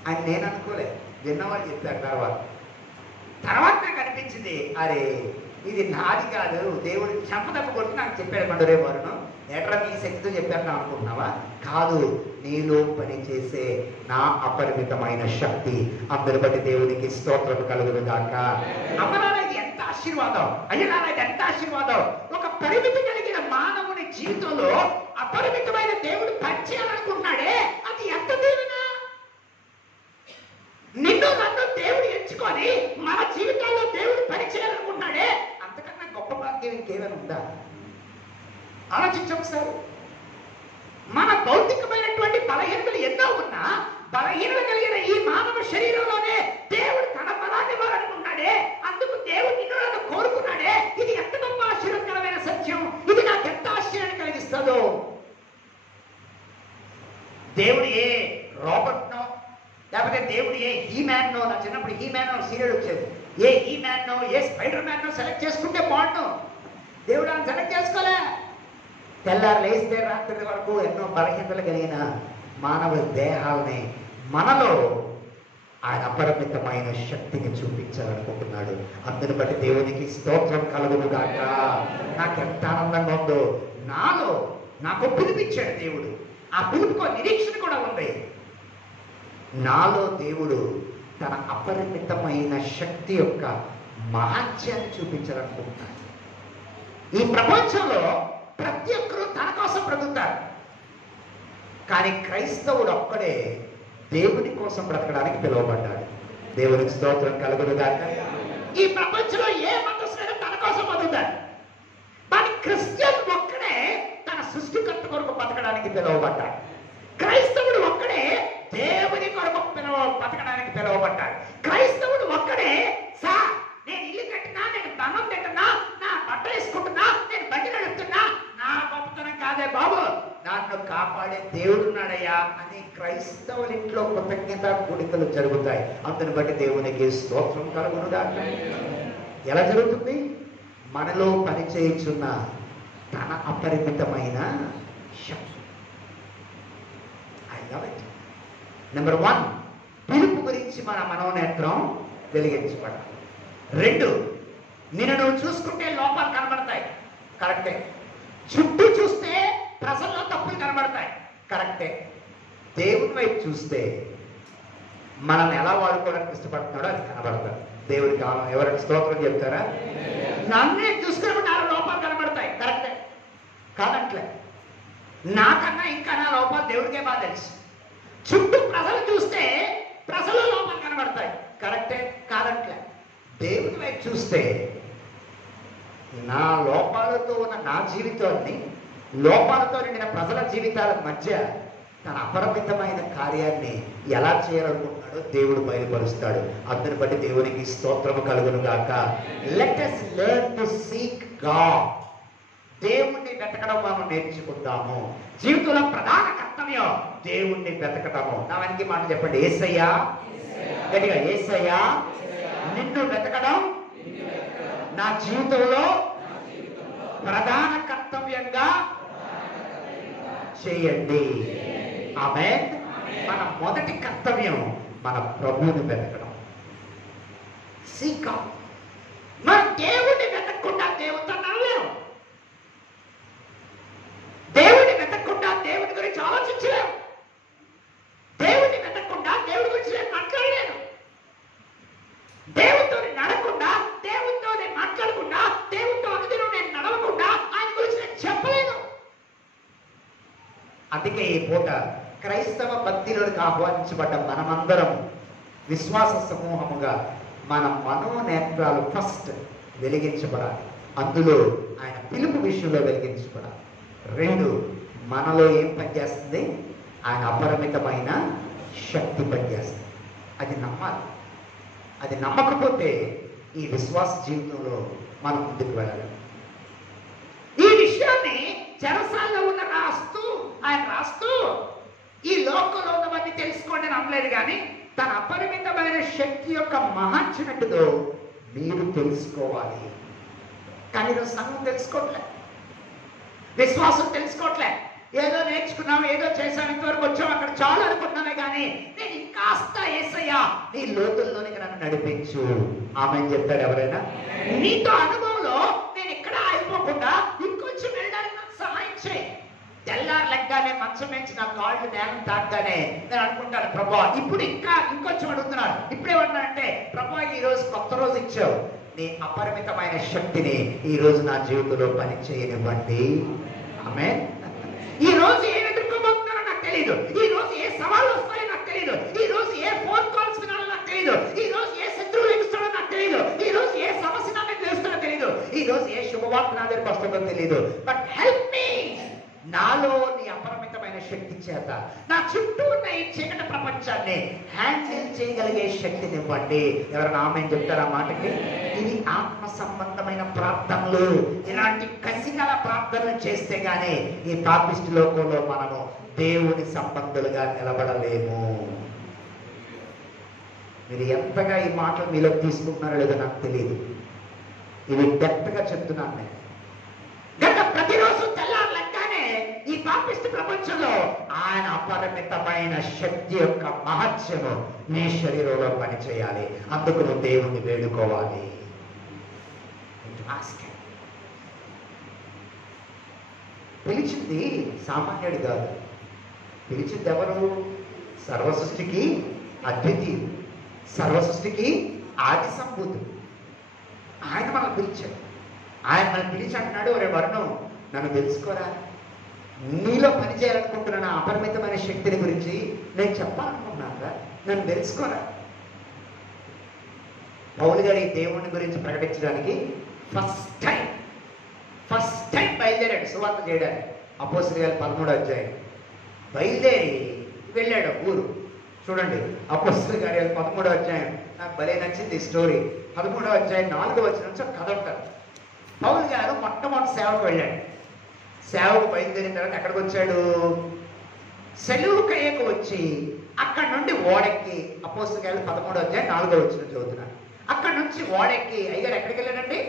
అని నేను అనుకోలే, విన్నవాళ్ళు చెప్పారు. తర్వాత నాకు అనిపించింది, అరే ఇది నాది కాదు, దేవుడు చెంపదెబ్బ కొట్టి నాకు చెప్పాడు. మండరే వారును ఎట్రా మీ శక్తితో చెప్పారు అనుకుంటున్నావా? కాదు, నీలో పని చేసే నా అపరిమితమైన శక్తి. అందరి బట్టి దేవునికి స్తోత్రం కలుగును గాక. అమ్మనాన్న, ఇది ఎంత ఆశీర్వాదం! అయ్యనాన్న, ఇది ఎంత ఆశీర్వాదం! ఒక పరిమితి కలిగిన మానవుని జీవితంలో అపరిమితమైన దేవుడు పనిచేయాలనుకుంటున్నాడే, అది ఎంత దీవెన! నిన్ను నన్ను దేవుడు ఎంచుకొని మన జీవితాల్లో దేవుడు పనిచేయాలనుకుంటున్నాడే, అంతకన్నా గొప్ప భాగ్యం ఇంకేమైనా ఉందా? ఆలోచించు ఒకసారి. మన భౌతికమైనటువంటి బలహీనతలు ఎన్నో ఉన్నా, బలహీనత కలిగిన ఈ మానవ శరీరంలోనే దేవుడు తన బలాన్ని ఇవ్వాలనుకున్నాడే, అందుకు దేవుడు నిన్ను నన్ను కోరుకున్నాడే. ఇది ఎంత గొప్ప ఆశీర్వాదకరమైన సత్యం! ఇది నాకు ఎంత ఆశ్చర్యాన్ని కలిగిస్తుందో. దేవుడు ఏ రాబర్ట్నో, లేకపోతే దేవుడు ఏ హీ-మ్యాన్ నో, నా చిన్నప్పుడు హీ-మ్యాన్ సీరియల్ వచ్చేది, ఏ హీ-మ్యాన్ నో, ఏ స్పైడర్ మ్యాన్ నో సెలెక్ట్ చేసుకుంటే బాగుండు. దేవుడు ఆయన సెలెక్ట్ చేసుకోలే. తెల్లారు లేస్తే రాత్రి వరకు ఎన్నో బలహీనతలు కలిగిన మానవ దేహాలని మనలో ఆయన అపరిమితమైన శక్తిని చూపించాలనుకుంటున్నాడు. అందుని బట్టి దేవునికి స్తోత్రం కలుగునుగాక. నాకు ఎంత ఆనందంగా ఉందో. నాలో నాకు పిలిపించాడు దేవుడు. ఆ పిలుపుకో నిరీక్షణ కూడా ఉంది. నాలో దేవుడు తన అపరిమితమైన శక్తి యొక్క మహత్యాన్ని చూపించాలనుకుంటున్నాడు. ఈ ప్రపంచంలో ప్రతి ఒక్కరూ తన కోసం బ్రతుకుతారు, కానీ క్రైస్తవుడు ఒక్కడే దేవుని కోసం బ్రతకడానికి పిలువబడ్డాడు. దేవునికి స్తోత్రం కలుగునుగాక. ఈ ప్రపంచంలో ఏ మతస్థుడు తన కోసం బతుకుతాడు, కానీ క్రిస్టియన్ ఒక్కడే తన సృష్టికర్త కొరకు బతకడానికి పిలువబడ్డాడు. క్రైస్తవుడు ఒక్కడే దేవుని కొరకు బతకడానికి పిలువబడ్డాడు. క్రైస్తవుడు ఒక్కడే, సార్ నేను ఇల్లు కట్టినా, నేను ధనం తింటున్నా, నా బట్ట వేసుకుంటున్నా, నేను బండి నడుపుతున్నా, నా గొప్పతనం కాదే బాబు, నన్ను కాపాడే దేవుడు ఉన్నాడు ఉన్నాడయ్యా అని క్రైస్తవుల ఇంట్లో కృతజ్ఞత కూడికలు జరుగుతాయి. అందుని బట్టి దేవునికి స్తోత్రం కలుగునుగాక. ఎలా జరుగుతుంది? మనలో పనిచేయుచున్న తన అపరిమితమైన శక్తి. I love it. నెంబర్ 1, పిలుపు గురించి మన మనోనేత్రం వెలిగించబడాలి. 2, నిన్ను నువ్వు చూసుకుంటే లోపాలు కనబడతాయి, కరెక్టే. చుట్టూ చూస్తే ప్రజల్లో తప్పులు కనబడతాయి, కరెక్టే. దేవుని వైపు చూస్తే మనల్ని ఎలా వాడుకోవడానికి ఇష్టపడుతున్నాడో అది కనబడతాడు. దేవుడికి ఎవరైనా స్తోత్రం చెప్తారా? నన్నే చూసుకున్నప్పుడు నాలో లోపాలు కనబడతాయి, కరెక్టే. కాదంట్లే, నాకన్నా ఇంకా నా లోపాలు దేవుడికే బాగా తెలుసు. చుట్టూ ప్రజలు చూస్తే ప్రజలు లోపాలు కనబడతాయి, కరెక్టే. కాదంట్లే, దేవుడి వైపు చూస్తే నా లోపాలతో ఉన్న నా జీవితాన్ని లోపాలతో నిండిన ప్రజల ఈ మధ్య తన అపరిమితమైన కార్యాన్ని ఎలా చేయాలనుకుంటున్నాడో దేవుడు బయలుపరుస్తాడు. అందుని బట్టి దేవునికి స్తోత్రము కలుగును గాక. Let us learn to seek God. దేవుణ్ణి వెతకడం మనం నేర్చుకుందాము. జీవితంలో ప్రధాన కర్తవ్యం దేవుణ్ణి వెతకటము. నా వెనక్కి మాట చెప్పండి, యేసయ్యా. గట్టిగా, యేసయ్యా నిన్ను వెతకడం నా జీవితంలో ప్రధాన కర్తవ్యంగా చేయండి. ఆమేన్. మన మొదటి కర్తవ్యం మన ప్రభువుని వెతకడం. Seek out. మన దేవుడిని వెతకకుండా దేవుడితో నడలేము. దేవుడిని వెతకకుండా దేవుడి గురించి ఆలోచించలేము. దేవుడిని వెతకకుండా దేవుడి గురించి నేను మాట్లాడలేను. దేవుడితో నడకుండా, దేవుడితో నేను మాట్లాడకుండా, దేవుడితో అనుదినం నేను నడవకుండా ఆయన గురించి నేను చెప్పలేను. అందుకే ఈ పూట క్రైస్తవ భక్తిలోకి ఆహ్వానించబడ్డ మనమందరం విశ్వాస సమూహముగా మన మనోనేత్రాలు ఫస్ట్ వెలిగించబడాలి. అందులో ఆయన పిలుపు విషయంలో వెలిగించబడాలి. 2, మనలో ఏం పనిచేస్తుంది? ఆయన అపరిమితమైన శక్తి పనిచేస్తుంది. అది నమ్మాలి. అది నమ్మకపోతే ఈ విశ్వాస జీవితంలో మనం ముందుకు వెళ్ళాలి. ఈ విషయాన్ని చెరసాల్లో ఉన్న ఆయన రాస్తూ ఈ లోకంలో ఉన్నవన్నీ తెలుసుకోండి అని అనలేదు, కానీ తన అపరిమితమైన శక్తి యొక్క మహాత్మ్యతతో మీరు తెలుసుకోవాలి. కానీ ఈరోజు సంఘం తెలుసుకోవట్లే, విశ్వాసం తెలుసుకోవట్లే. ఏదో నేర్చుకున్నాం, ఏదో చేసాం, ఇంతవరకు వచ్చాం, అక్కడ చాలు అనుకుంటున్నామే, కానీ నేను ఇంకాస్త యేసయ్యా నీ లోతుల్లోనికి నన్ను నడిపించు. ఆమెను చెప్తాడు ఎవరైనా. నీతో అనుభవంలో నేను ఇక్కడ అయిపోకుండా ఇంకొంచెం వెళ్ళడానికి నాకు సహాయం చేయి. తెల్లారు లెగ్గానే మంచం నుంచి నా కాళ్ళు నేలం తాగ్గానే నేను అనుకుంటాను, ప్రభా ఇప్పుడు ఇంకొంచెం అడుగుతున్నాను. ఇప్పుడేమన్నానంటే, ప్రభా ఈ రోజు కొత్త రోజు ఇచ్చావు, నీ అపరిమితమైన శక్తిని ఈ రోజు నా జీవితంలో పని చేయనివ్వండి. ఆమేన్. ఈ రోజు ఏం ఎదుర్కోబోతున్నారో నాకు తెలియదు. ఈ రోజు ఏ సవాళ్ళు వస్తాయో నాకు తెలియదు. ఈ రోజు ఏ ఫోన్ కాల్స్ వినాలో నాకు తెలియదు. ఈ రోజు ఏ శత్రువులు ఎదుగుతాడో నాకు తెలియదు. ఈ రోజు ఏ సమస్య నా మీద తెలుస్తాడో తెలియదు. ఈ రోజు ఏ శుభవార్త నా దగ్గరకు వస్తుందో తెలియదు. But help me. నాలో నీ అపరిమితమైన శక్తి చేత నా చుట్టూ ఉన్న ఈ చీకటి ప్రపంచాన్ని హ్యాండిల్ చేయగలిగే శక్తిని ఇవ్వండి. ఎవరైనా ఆమె చెప్తారా మాటకి? ఇవి ఆత్మ సంబంధమైన ప్రార్థనలు. ఇలాంటి కసిగల ప్రార్థనలు చేస్తే గానీ ఈ పాపిష్టి లోకంలో మనము దేవుని సంబంధులుగా నిలబడలేము. మీరు ఎంతగా ఈ మాటలు మీలో తీసుకుంటున్నారో లేదో నాకు తెలియదు. ఇవి డెప్త్గా చెప్తున్నాను నేను. గత ప్రతిరోజు తెల్లారు లెక్కనే ఈ పాపిష్టి ప్రపంచంలో ఆయన అపరిమితమైన శక్తి యొక్క మహత్యము నీ శరీరంలో పనిచేయాలి. అందుకు నువ్వు దేవుణ్ణి వేడుకోవాలి. పిలిచింది సామాన్యుడు కాదు. పిలిచింది ఎవరు? సర్వసృష్టికి అద్వితీయుడు, సర్వసృష్టికి ఆది సంభూతుడు. ఆయన మనం పిలిచాడు. ఆయన మనం పిలిచి అంటున్నాడు, ఒరే వర్ణం నన్ను తెలుసుకోరా, నీలో పనిచేయాలనుకుంటున్న నా అపరిమితమైన శక్తిని గురించి నేను చెప్పాలనుకుంటున్నారా, నన్ను తెలుసుకోరా. పౌలు గారు ఈ దేవుని గురించి ప్రకటించడానికి ఫస్ట్ టైం బయలుదేరాడు సువార్త చేయడానికి. అపోస్తలుల 13వ అధ్యాయం బయలుదేరి వెళ్ళాడు ఊరు. చూడండి, అపోస్తలుల కార్యాలు 13వ అధ్యాయం. నాకు భలే నచ్చింది ఈ స్టోరీ. 13వ అధ్యాయం 4వ వచనం నుంచి కథ ఉంటారు. పౌలు గారు మొట్టమొదటి సేవకు వెళ్ళాడు. సేవకు బయలుదేరిన తర్వాత ఎక్కడికి వచ్చాడు? సెలూకయ్యకు వచ్చి అక్కడ నుండి ఓడెక్కి, అపోస్తలుల 13:4 చదువుతున్నాను. అక్కడ నుంచి ఓడెక్కి అయ్యారు ఎక్కడికి వెళ్ళాడండి?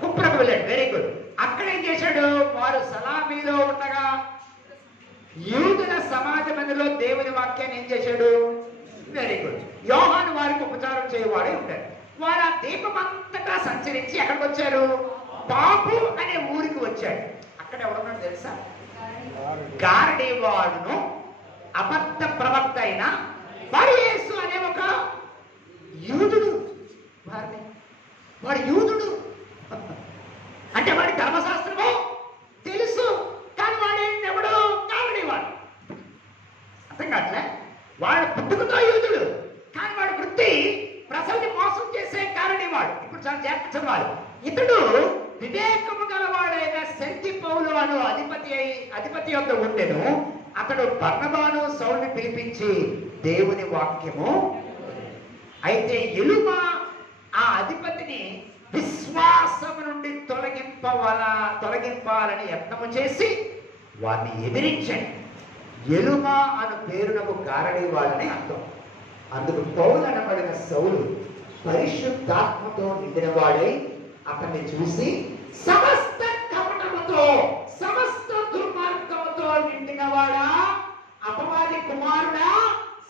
కుప్రకు వెళ్ళాడు. Very good. అక్కడ ఏం చేశాడు? వారు సలామీలో ఉండగా యూదుల సమాజ మందిలో దేవుని వాక్యాన్ని ఏం చేశాడు? Very good. యోహాను వారికి ఉపచారం చేయవాడే ఉంటాడు. వారు ఆ దీపం అంతటా సంచరించి ఎక్కడికి వచ్చారు? పాపు అనే ఊరికి వచ్చాడు. అక్కడ ఎవరున్నాడు తెలుసా? గారడీవాడును అబద్ధ ప్రవక్త అయిన బర్యేసు అనే ఒక యూదుడు. వాడు యూదుడు అంటే వాడి ధర్మశాస్త్రము తెలుసు, కానీ వాడేవాడు గారడీవాడు. అర్థం కావట్లే? వాడు పుట్టుకతో యూదుడు, కానీ వాడు వృత్తి ప్రజల్ని మోసం చేసే గారడీవాడు. ఇప్పుడు చాలా జాగ్రత్త చదవాలి. ఇతడు వివేకము గలవాడైన సెంటి పౌలు అను అధిపతి యొక్క ఉండెను. అతడు బర్నబాను సౌలుని పిలిపించి దేవుని వాక్యము అయితే ఎలుమ ఆ అధిపతిని విశ్వాసము నుండి తొలగింపాలని యత్నము చేసి వారిని ఎదిరించాడు. ఎలుమ అను పేరునకు గారడీవాడని అర్థం. అందుకు పౌలు అనబడిన సౌలు పరిశుద్ధాత్మతో నిండిన వాడై అతన్ని చూసి సమస్త కపటముతో సమస్త దుర్మార్గముతో నిండిన వాడా, అపవాది కుమారుడా,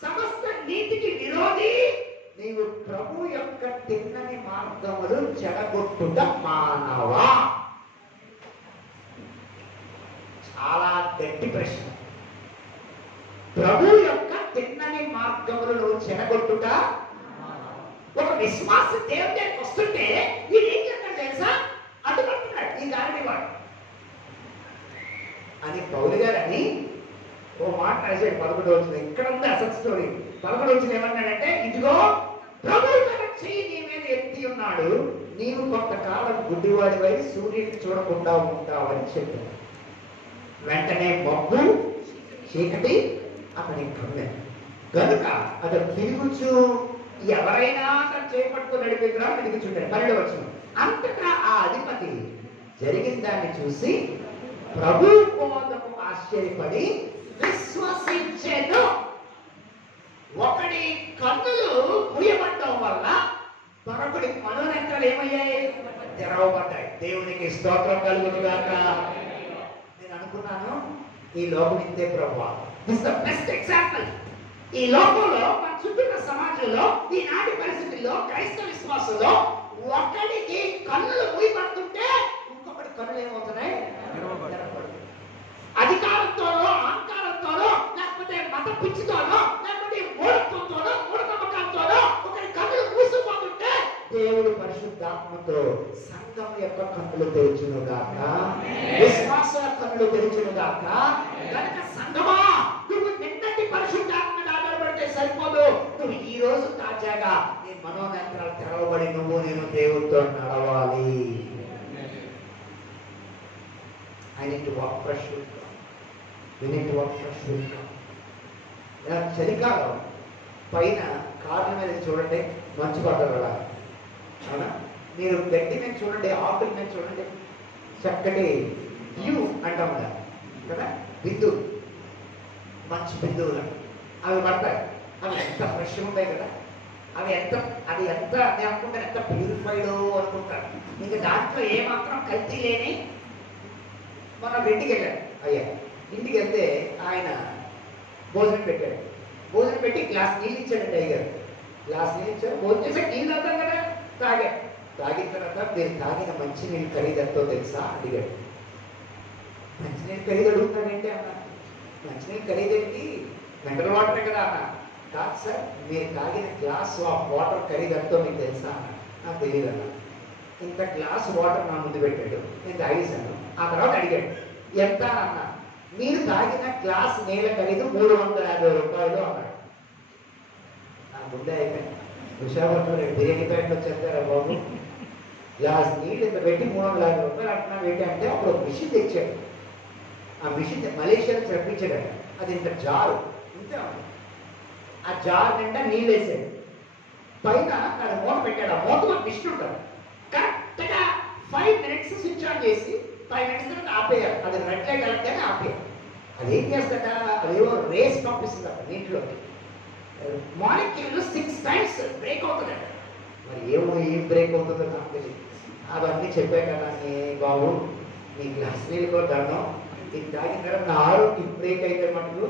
సమస్త నీతికి విరోధి, నీవు ప్రభు యొక్క తిన్నని మార్గములు చెడగొట్టుట మానవా? చాలా గట్టి ప్రశ్న. ప్రభు యొక్క తిన్నని మార్గములు నువ్వు చెడగొట్టుట? ఒక విశ్వాస దేవుని దగ్గరికి వస్తుంటే వీడు ఏం చేస్తాడు తెలుసా? అడ్డుపడుతున్నాడు ఈ గారడీవాడు అని పౌలు గారు అని ఓ మాట రాశాడు. 11 ఇక్కడ ఉంది అసలు స్టోరీ. 11 ఏమన్నాడంటే, ఇదిగో ప్రభు తన చెయ్యి నీ మీద ఎత్తి ఉన్నాడు, నీవు కొంతకాలం గుడ్డివాడివై సూర్యుడిని చూడకుండా ఉంటావని చెప్పాడు. వెంటనే మబ్బు చీకటి అతని కమ్మాడు. కనుక అతను తిరుగుచు ఎవరైనా తను చేపట్టుకుని నడిపిద్దా తిరుగుచుంటాడు. 12 అంతటా ఆ అధిపతి జరిగిన దాన్ని చూసి ప్రభు బోధకు ఆశ్చర్యపడి విశ్వసించెను. ఒకడి కన్నులు మూయబడటం వల్ల మరొకడి మనోనేత్రాలు ఏమయ్యాయి? తెరవబడ్డాయి. దేవునికి స్తోత్రం కలుగునుగాక. నేను అనుకున్నాను ఈ లోకం ఇంతే ప్రభువా. This the best example. ఈ లోకంలో మన చుట్టూ సమాజంలో ఈనాటి పరిస్థితుల్లో క్రైస్తవ విశ్వాసంలో ఒకడికి కన్నులు మూయబడుతుంటే ఇంకొకటి కన్నులు ఏమవుతున్నాయి? అధికారంతోనో అహంకారంతోనో లేకపోతే మత పిచ్చితోనో లేకపోతే మూఢత్వంతోనో మూఢనమ్మకాలతోనో ఒకరి కన్నులు మూసిపోతుంటే దేవుడు పరిశుద్ధాత్మతో సంఘం యొక్క కన్నులు తెరుచునుగాక, విశ్వాస కన్నులు తెరుచునుగాక. కనుక సంఘమా, నువ్వు నిన్నటి పరిశుద్ధాత్మ ఆధారపడితే సరిపోదు. నువ్వు ఈ రోజు తాజాగా నీ మనోనేత్రాలు తెరవబడి నువ్వు నేను దేవుడితో నడవాలి. I need to walk fresh with God. We need to walk fresh with God. చలికాలం పైన కార్ల మీద చూడండి మంచు పడ్డరా, అవునా? మీరు గడ్డి మీద చూడండి, ఆకుల మీద చూడండి, చక్కటి వ్యూ అంటాం కదా, బిందు మంచి బిందువులు అవి పడతాయి. అవి ఎంత ఫ్రెష్ ఉంటాయి కదా. అది ఎంత నేను అనుకుంటాను ఎంత ప్యూరిఫైడ్ అనుకుంటాను. ఇంకా దాంట్లో ఏమాత్రం కల్తీ లేని. మనం ఇంటికి వెళ్ళాడు అయ్యా. ఇంటికి వెళ్తే ఆయన భోజనం పెట్టాడు. భోజనం పెట్టి గ్లాస్ నీళ్ళు ఇచ్చాడండి అయ్యారు. గ్లాస్ నీళ్ళు ఇచ్చాడు. భోజనం చేసాక నీళ్ళు తాగుతాం కదా, తాగిన తర్వాత మీరు తాగిన మంచినీళ్ళు ఖరీదు ఎంతో తెలుసా అడిగాడు. మంచినీళ్ళు ఖరీదు అడుగుతాడంటే అన్న, మంచినీళ్ళు ఖరీదేంటి? మినరల్ వాటరే కదా అన్న. కాదు సార్, మీరు తాగిన గ్లాస్ ఆఫ్ వాటర్ ఖరీదు ఎంతో మీకు తెలుసా అన్న. నాకు తెలియదు అన్న. ఇంత గ్లాస్ వాటర్ నా ముందు పెట్టాడు, నేను తాగేశాను. ఆ తర్వాత అడిగాడు ఎంత అన్న. మీరు తాగిన గ్లాస్ నీళ్ళ ఖరీదు 350 రూపాయలు అన్నాడు. నా గుండె అయిపోయింది. విశాఖపట్నంలో బిర్యానీ ప్యాకెట్ వచ్చేస్తారా బాబు, గ్లాస్ నీళ్ళు ఇంత పెట్టి 350 రూపాయలు అంటున్నావు ఏంటి అంటే అప్పుడు ఒక మిషన్ తెచ్చాడు. ఆ మిషన్ మలేషియా నుంచి రప్పించాడు. అది ఇంత జారు ఇంతే. ఆ జార్ నిండా నీళ్ళు వేసాడు. పైన అది మూత పెట్టాడు. ఆ మూత ఒక మిషన్ ఉంటాడు. కరెక్ట్గా 5 minutes స్విచ్ ఆన్ చేసి 5 minutes తర్వాత ఆపేయాలి. అది రెడ్ లైట్ వెళ్ళగానే ఆపేయాలి. అది ఏం చేస్తాడ, అదేవో రేస్ పంపిస్తుంది అక్కడ నీటిలోకి. మాలిక్యూల్ 6 times బ్రేక్ అవుతుందట. మరి ఏం బ్రేక్ అవుతుందో నాకు తెలియదు. అవన్నీ చెప్పే కదా బాబు, నీ గ్లాస్ నీళ్ళు కూడా దండం, నీకు తాగిన తర్వాత నా ఆరోగ్యం బ్రేక్ అయితే మటుకు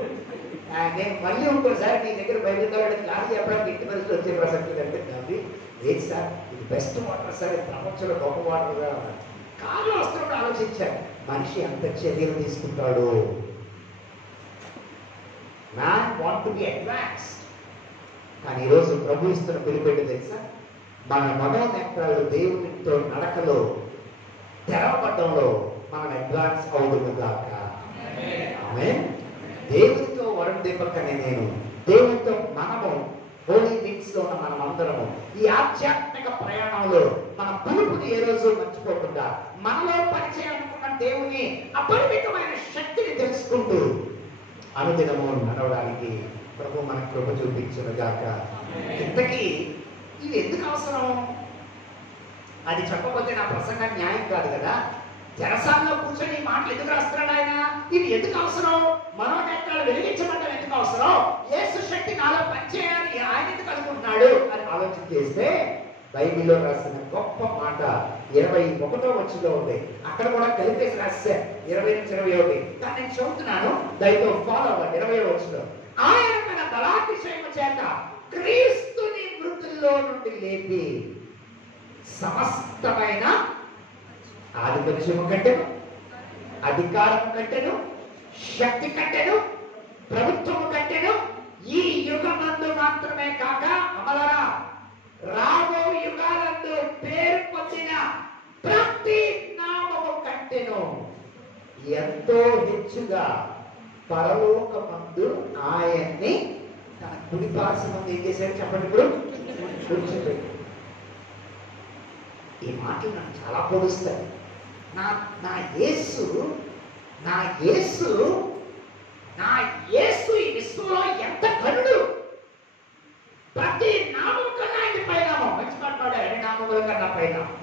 నేను మళ్ళీ ఇంకోసారి నీ దగ్గర బయలుదేరాడు క్లాస్ చెప్పడానికి ఇంటి పరిస్థితి వచ్చే ప్రసక్తి కనిపిస్తుంది. లేదు సార్, ఇది బెస్ట్ వాటర్ సార్, ఇది ప్రపంచంలో గొప్ప వాటర్గా ఉన్నాడు. కాళ్ళు వస్తున్నప్పుడు ఆలోచించాను, మనిషి ఎంత చర్యలు తీసుకుంటాడు. Man want to be advanced. కానీ ఈరోజు ప్రభు ఇస్తున్న పిలుపెట్టి తెలుసా, మన మనోనేత్రాలు దేవునితో నడకలో తెరవబడ్డంలో మనం అడ్వాన్స్ అవుతుందాక. ఆమేన్. దేవునితో వరుణ్ దీపక్ అనే నేను, దేవునితో మనము హోలీ థింగ్స్ లో ఉన్న మనం అందరము ఈ ఆధ్యాత్మిక ప్రయాణంలో మన పిలుపుని ఏ రోజు మర్చిపోకుండా మనలో పరిచయానుకున్న దేవుని అపరిమితమైన శక్తిని తెలుసుకుంటూ అనుదినము నడవడానికి ప్రభు మన కృప చూపించునుగాక. ఇంతకీ ఇది ఎందుకు అవసరం? అది చెప్పకపోతే నా ప్రసంగం న్యాయం కాదు కదా. జనసాల్లో కూర్చొని మాటలు ఎందుకు రాస్తున్నాడు ఆయన? ఇది ఎందుకు అవసరం? మనోనేత్రాలు వెలిగించమంటే ఎందుకు అవసరం? యేసు శక్తి నాలో పనిచేయాలని ఆయన ఎందుకు అనుకుంటున్నాడు అని ఆలోచన చేస్తే బైబిల్లో రాసిన గొప్ప మాట 21వ వచనంలో ఉంది. అక్కడ కూడా కలిపేసి రాశారు 20-21. కానీ నేను చదువుతున్నాను, దయతో ఫాలో అవ్వండి. 20వ వచనం, ఆయన తన బలాతిశయము చేత క్రీస్తుని మృతుల్లో నుండి లేపి సమస్తమైన ఆధిపత్యము కంటేను, అధికారము కంటేను, శక్తి కంటేను, ప్రభుత్వము కంటేను ఈ యుగమందు మాత్రమే కాక అమలరా రాబో యుగాలందు పేరు పొందిన ప్రతి నామము కంటేను ఎంతో హెచ్చుగా పరలోకమందు ఆయన్ని తన కుడి పార్శ్వమందు ఏం చేశాడు చెప్పండి. ఇప్పుడు కూర్చోబెట్టి. ఈ మాటలు నాకు చాలా పొడుస్తాయి. నా యేసు ఈ విశ్వంలో ఎంత ఘనుడు. ప్రతి నామం కన్నా ఆయన పైనామం. మంచి మాట్లాడారు, అన్ని నామముల కన్నా పైనామం.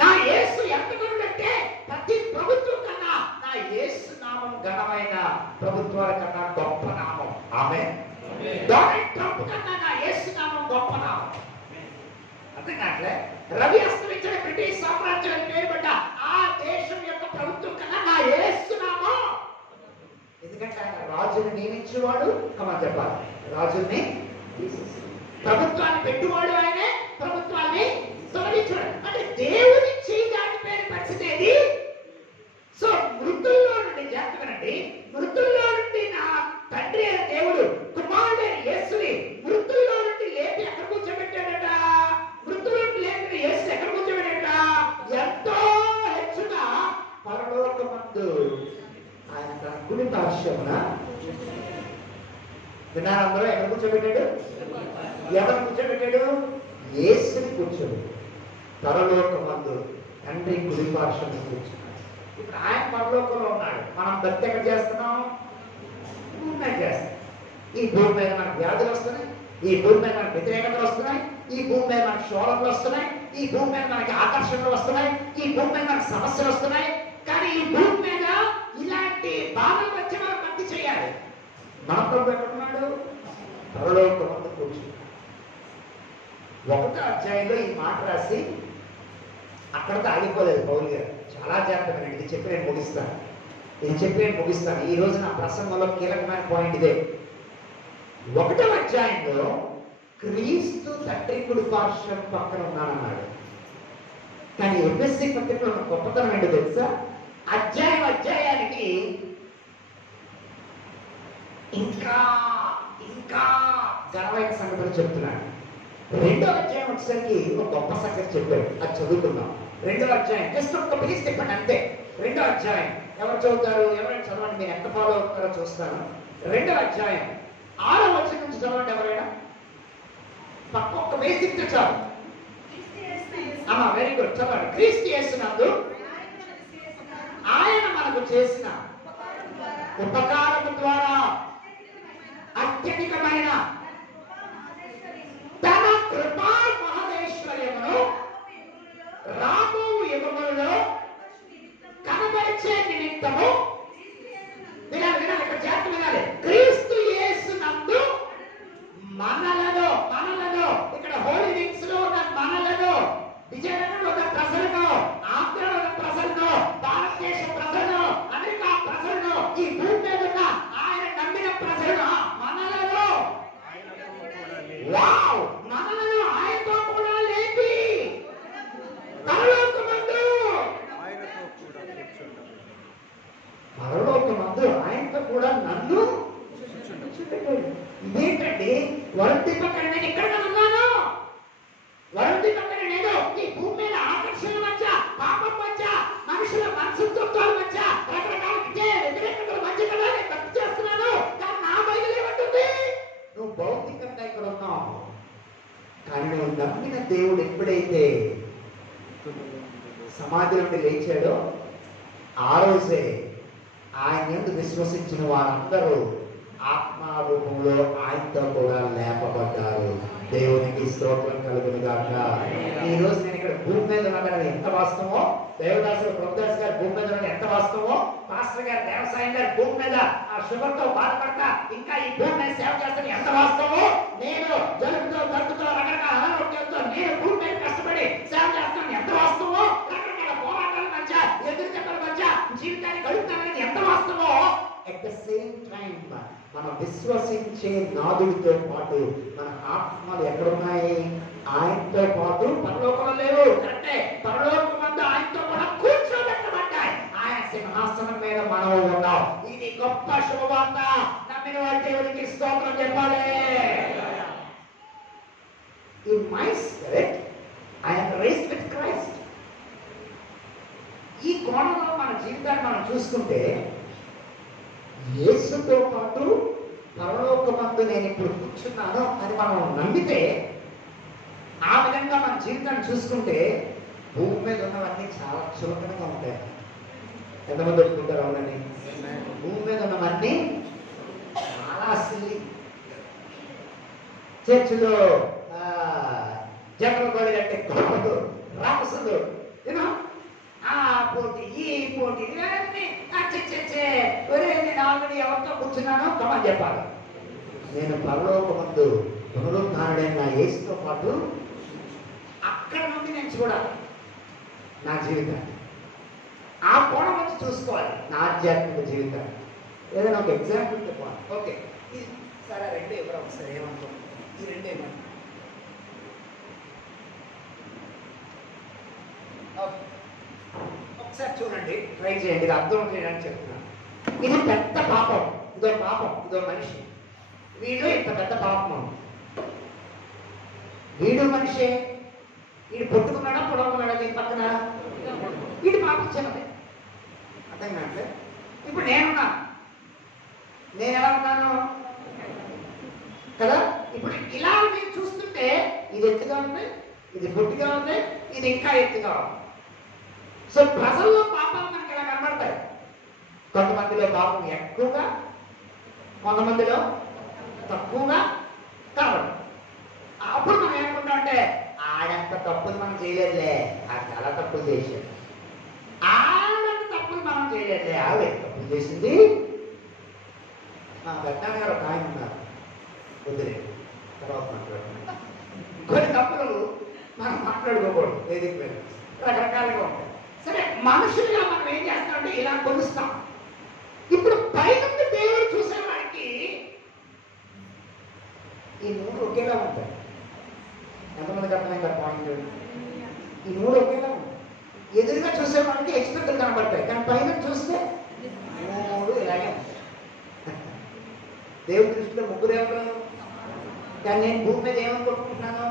నా యేసు ఎంత ఘనుడు అంటే ప్రతి ప్రభుత్వం కన్నా నా యేసు నామం ఘనమైన ప్రభుత్వాల కన్నా గొప్ప నామం. ఆమేన్. డొనాల్డ్ ట్రంప్ కన్నా నా యేసు నామం గొప్ప నామం. అర్థం కావట్లే? రవి అస్తమించిన బ్రిటిష్ సామ్రాజ్యానికి పేరుపడ్డ ఆ దేశం యొక్క ప్రభుత్వం కన్నా నా యేసు నామం. ఎందుకంటే ఆయన రాజుని నియమించేవాడు. కమని చెప్పాలి, రాజుని ప్రభుత్వాన్ని పెట్టువాడు ఆయనే, ప్రభుత్వాన్ని తొలగించాడు. అంటే దేవుని చేయడానికి పేరు పరిస్థితి ఏది? సో మృతుల్లో నుండి జాగ్రత్తగానండి, మృతుల్లో నుండి నా తండ్రి అయిన దేవుడు కుమారుడైన యేసుని మృతుల్లో నుండి లేపి ఎక్కడ కూర్చోబెట్టాడట? మృతుల్లో నుండి లేపిన యేసు ఎక్కడ కూర్చోబెట్టాడట? ఎంతో హెచ్చుగా పరలోకమందు ఆయన తన కుడి పార్శ్వమున. విన్నారా అందరూ? ఎక్కడ కూర్చోబెట్టాడు? ఎవరు కూర్చోబెట్టాడు? యేసుని కూర్చోబెట్టాడు. పరలోకమందు తండ్రి కుడి పార్శ్వమున కూర్చున్నాడు. ఇప్పుడు ఆయన పరలోకంలో ఉన్నాడు. మనం భక్తి ఎక్కడ చేస్తున్నాం? భూమి మీద చేస్తాం. ఈ భూమి మీద మనకు వ్యాధులు వస్తున్నాయి, ఈ భూమి మీద మనకు వ్యతిరేకతలు వస్తున్నాయి, ఈ భూమి మీద మనకు శోధనలు వస్తున్నాయి, ఈ భూమి మీద మనకి ఆకర్షణలు వస్తున్నాయి, ఈ భూమి మీద మనకు సమస్యలు వస్తున్నాయి. కానీ ఈ భూమి మీద ఇలాంటి బాధల మధ్య మనం భక్తి చేయాలి. మన ప్రభు ఎక్కడున్నాడు? పరలోకమందు కూర్చున్నాడు. 1వ అధ్యాయంలో ఈ మాట రాసి అక్కడితో ఆగిపోలేదు పౌలు గారు. చాలా జాగ్రత్తగా ఇది చెప్పి నేను ముగిస్తాను. ఈ రోజు నా ప్రసంగంలో కీలకమైన పాయింట్ ఇదే. 1వ అధ్యాయంలో క్రీస్తు తండ్రి కుడి పార్శ్వం పక్కన ఉన్నానన్నాడు. కానీ ఎఫెసీ పత్రికలో ఉన్న గొప్పతనం ఏంటో తెలుసా? అధ్యాయానికి ఇంకా ఘనమైన సంగతులు చెప్తున్నాడు. 2వ అధ్యాయం వచ్చేసరికి ఒక గొప్ప సంగతి చెప్పాడు. అది చదువుకుందాం. 2వ అధ్యాయం జస్ట్ ఒక్క పిలిచి చెప్పండి అంతే. 2వ అధ్యాయం ఎవరు చదువుతారు? ఎవరైనా చదవండి, మీరు ఎంత ఫాలో అవుతారో చూస్తాను. 2వ అధ్యాయం 6వ వచనం నుంచి చదవండి ఎవరైనా. పక్క ఒక్క బేసిక్ చాలు. వెరీ గుడ్, చదవండి. క్రీస్తు యేసునందు ఆయన మనకు చేసిన ఉపకారము ద్వారా అత్యధికమైన తన కృపా మహేశ్వర్యమును రాబో యుగములలో కనబరిచే నిమిత్తము వినండి ఆయనను నమ్మిన దేవుడు ఎప్పుడైతే సమాధి నుండి లేచాడో ఆ రోజే ఆయన యందు విశ్వసించిన వారందరూ ఆత్మారూపంలో ఆయనతో కూడా లేపబడ్డారు. దేవునికి స్తోత్రం కలుగును గాక. ఈ రోజు నేను ఇక్కడ భూమి మీద ఉన్నాను ఎంత వాస్తవమో, దేవదాసులు ప్రభుదాస్ గారు భూమి మీద ఉన్న ఎంత వాస్తవమో, పాస్టర్ గారు దేవసాయం గారు భూమి మీద ఆ షుగర్ తో బాధపడతా ఇంకా ఈ భూమి మీద సేవ చేస్తాను ఎంత వాస్తవమో, నేను జలుబుతో దగ్గుతో రకరకాల అనారోగ్యంతో నేను భూమి మీద కష్టపడి సేవ చేస్తాను ఎంత వాస్తవమో, రకరకాల పోరాటాల మధ్య ఎదురు దెబ్బల మధ్య జీవితాన్ని గడుపుతానని ఎంత వాస్తవమో, అట్ ద సేమ్ టైం మనం విశ్వసించే నాదుడితో పాటు మన ఆత్మలు ఎక్కడున్నాయి? ఆయనతో పాటు పరలోకంలో లేవు, కరెక్టే, పరలోకమందు ఆయనతో కూడా కూర్చోబెట్టబడ్డాయి. ఆయన సింహాసనం మీద మనం ఉన్నాం. ఇది గొప్ప శుభవార్త. నమ్మిన వారి దేవునికి స్తోత్రం చెప్పాలి. In my spirit I am raised with Christ. ఈ కోణంలో మన జీవితాన్ని మనం చూసుకుంటే యేసుతో పాటు పరలోకమందు నేను ఇప్పుడు కూర్చున్నాను అని మనం నమ్మితే, ఆ విధంగా మన జీవితాన్ని చూసుకుంటే భూమి మీద ఉన్నవన్నీ చాలా చులకనగా ఉంటాయి. ఎంతమంది ఒప్పుకుంటారు? అవునండి. భూమి మీద ఉన్నవన్నీ చాలా సిల్లి. చర్చిలో జగన్ గోళి అంటే గొప్పలు రామసులు ఆ పోటీ ఈ పోటీ నేను ఆల్రెడీ ఎవరితో కూర్చున్నానో కమని చెప్పాలి. నేను పరలోకమందు పునరుద్ధారుడైన నా యేసుతో పాటు అక్కడ నుండి నేను చూడాలి నా జీవితాన్ని. ఆ కోణం నుంచి చూసుకోవాలి నా ఆధ్యాత్మిక జీవితాన్ని. ఏదైనా ఒక ఎగ్జాంపుల్ చెప్పాలి. ఓకే, ఇది సరే రెండే ఎవరో ఒకసారి ఏమనుకో, ఈ రెండే ఏమన్నా ఒకసారి చూడండి, ట్రై చేయండి, ఇది అర్థం చేయడానికి చెప్తున్నాను. ఇది పెద్ద పాపం, ఇదో పాపం, ఇదో మనిషి. వీడు ఇంత పెద్ద పాపం, వీడు మనిషే. వీడు పొట్టుకున్నాడా పొడవుకున్నాడా? దీని పక్కన వీడు పాపం చిన్నది. అర్థం కావట్లేదు. ఇప్పుడు నేనున్నా, నేను ఎలా ఉన్నాను కదా. ఇప్పుడు ఇలా మీరు చూస్తుంటే ఇది ఎత్తుగా ఉంది, ఇది పొట్టిగా ఉంది, ఇది ఇంకా ఎత్తుగా ఉంది. సో ప్రజల్లో పాపాలు మనకి ఇలా కనబడతాయి. కొంతమందిలో పాపం ఎక్కువగా, కొంతమందిలో తక్కువగా కనబడదు. అప్పుడు మనం ఏమనుకుంటాం అంటే ఆడంత తప్పులు మనం చేయలేదులే, ఆ చాలా తప్పులు చేశాడు. ఆడంత తప్పులు మనం చేయలేదులే, ఆవిడ తప్పులు చేసింది. మా పెద్దనాన్న గారు ఒక ఆయన ఉన్నారు, వద్దులే తర్వాత మాట్లాడుతున్నాం. కొన్ని తప్పులు మనం మాట్లాడుకోకూడదు, వేదిక మీద రకరకాలుగా ఉంటాయి. సరే, మనుషులుగా మనం ఏం చేస్తామంటే ఇలా కొలుస్తాం. ఇప్పుడు పైనుండి దేవుడు చూసేవాడికి ఈ మూడు ఒకేలా ఉంటాయి. ఎంతమందికి అర్థమైంది పాయింట్? ఈ మూడు ఒకేలా ఉంటాయి. ఎదురుగా చూసేవాడికి ఎక్స్పెక్ట్లు కనబడతాయి, కానీ పైన చూస్తే మూడు ఇలాగే ఉంటాయి. దేవుడి దృష్టిలో ముగ్గురు ఎవరు? కానీ నేను భూమి మీద ఏమనుకుంటున్నాను,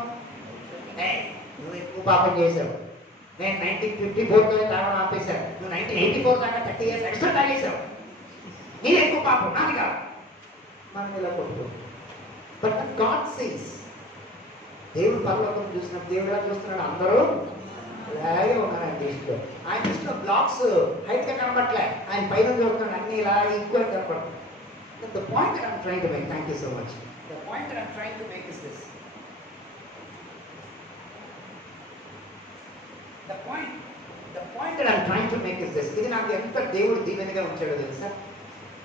నువ్వు ఎక్కువ పాపం చేశావు, నేను 1954 తాగడం ఆపేశాను, నువ్వు 1984 దాకా 30 years ఎక్స్ట్రా తాగేశావు, నేను ఎక్కువ పాపం నాది కాదు. మనం ఇలా కొట్టుకో. బట్ గాడ్ సీస్, దేవుడు పరలోకం చూసినప్పుడు దేవుడు ఎలా చూస్తున్నాడు? అందరూ ఇలాగే ఉన్నారు ఆయన దృష్టిలో. ఆయన దృష్టిలో బ్లాక్స్ హైట్ గా కనబడలే, ఆయన పైన చూస్తున్నాడు అన్ని ఇలా ఈక్వల్ కనబడుతుంది. The point that I'm trying to make, thank you so much. The point that I'm trying to make is this. The point that I'm trying to make is this. ఇది నాకు ఎంత దేవుడు దీవెనగా ఉంచాడో తెలుసా?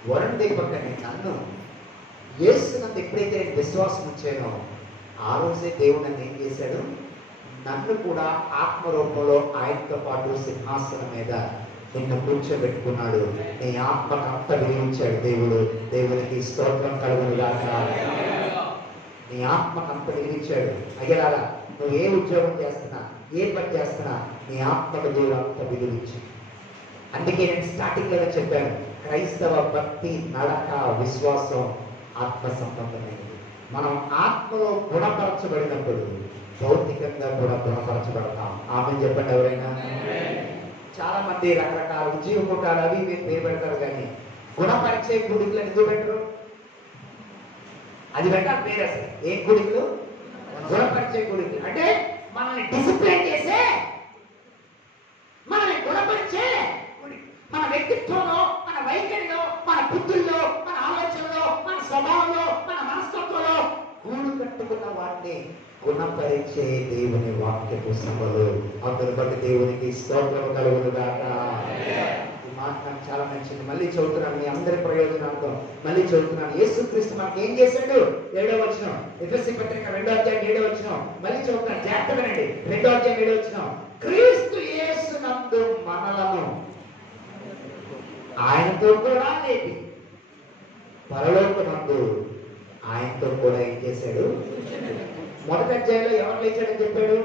వరుణ్ దేవ్ పక్కనే నన్ను యేసునందు ఎప్పుడైతే నేను విశ్వాసం ఉంచానో ఆ రోజే దేవుడు నన్ను ఏం చేశాడు? నన్ను కూడా ఆత్మరూపంలో ఆయనతో పాటు సింహాసనం మీద నిన్ను కూర్చోబెట్టుకున్నాడు. నీ ఆత్మకు అంత విలువించాడు దేవుడు. దేవునికి స్తోత్రం కలుగును గాక. నీ ఆత్మకు అంత విలువించాడు. అయ్యలారా, నువ్వు ఏ ఉద్యోగం చేస్తున్నా, ఏ పని చేస్తున్నా, నీ ఆత్మకు దేవుడు అంత విలువించి. అందుకే నేను స్టార్టింగ్ లో చెప్పాను, క్రైస్తవ భక్తి, నడక, విశ్వాసం ఆత్మ సంబంధమైనది. మనం ఆత్మలో గుణపరచబడినప్పుడు భౌతికంగా కూడా గుణపరచబడతాం. ఆమె చెప్పండి ఎవరైనా. చాలా మంది రకరకాల ఉద్యోగ కూటాలు అవి మీరు పేరు పెడతారు, కానీ గుణపరిచే గుడికలు ఎందుకు పెట్టరు? అది పెట్టాలి పేరు. అసలు ఏ గుడికలు? గుణపరిచే గుడికి అంటే మనల్ని డిసిప్లిన్ చేసే, మనల్ని గుణపరిచే గుడి. మన వ్యక్తిత్వంలో, మన వైఖరిలో, మన బుద్ధుల్లో, మన ఆలోచనలో, మన స్వభావంలో, మన మనస్తత్వంలో గూడు కట్టుకున్న వాటిని గుణపరిచే దేవుని వాక్యపు సభలు. అందుని బట్టి దేవునికి స్తోత్రం కలుగును గాక. ఈ మాట నాకు చాలా నచ్చింది. మళ్ళీ చదువుతున్నాను మీ అందరి ప్రయోజనార్థం. మళ్ళీ చదువుతున్నాను. యేసుక్రీస్తు మనకి ఏం చేశాడు? 7వ వచనం, ఎఫెసీ పత్రిక 2వ అధ్యాయం 7వ వచనం. మళ్ళీ చదువుతున్నాను, జాగ్రత్తగా వినండి. 2వ అధ్యాయం 7వ వచనం. క్రీస్తు యేసునందు మనలను ఆయనతో కూడా లేపి పరలోకమందు ఆయనతో కూడా ఏం చేశాడు? మొదటి అధ్యాయంలో ఎవరు లేచాడని చెప్పాడు?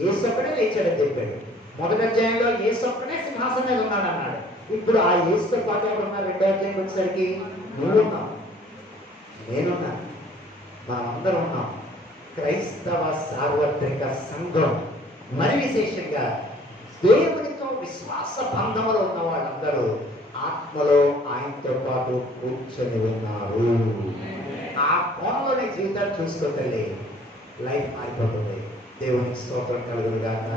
యేసు ఒక్కడే లేచాడని చెప్పాడు. మొదటి అధ్యాయంలో యేసు ఒక్కడే సింహాసనం మీద ఉన్నాడు అన్నాడు. ఇప్పుడు ఆ యేసుతో పాటు ఎవరు ఉన్నారు? 2వ అధ్యాయం వచ్చేసరికి నువ్వు ఉన్నావు, నేనున్నాను, మనమందరం ఉన్నాం. క్రైస్తవ సార్వత్రిక సంఘం, మరి విశేషంగా దేవునితో విశ్వాస బంధంలో ఉన్న వాళ్ళందరూ ఆత్మలో ఆయనతో పాటు కూర్చొని ఉన్నారు. ఆ కోణంలోనే జీవితాలు చూసుకోగలే లైఫ్ మారిపోతుంది. దేవునికి స్తోత్రం కలుగును గాక.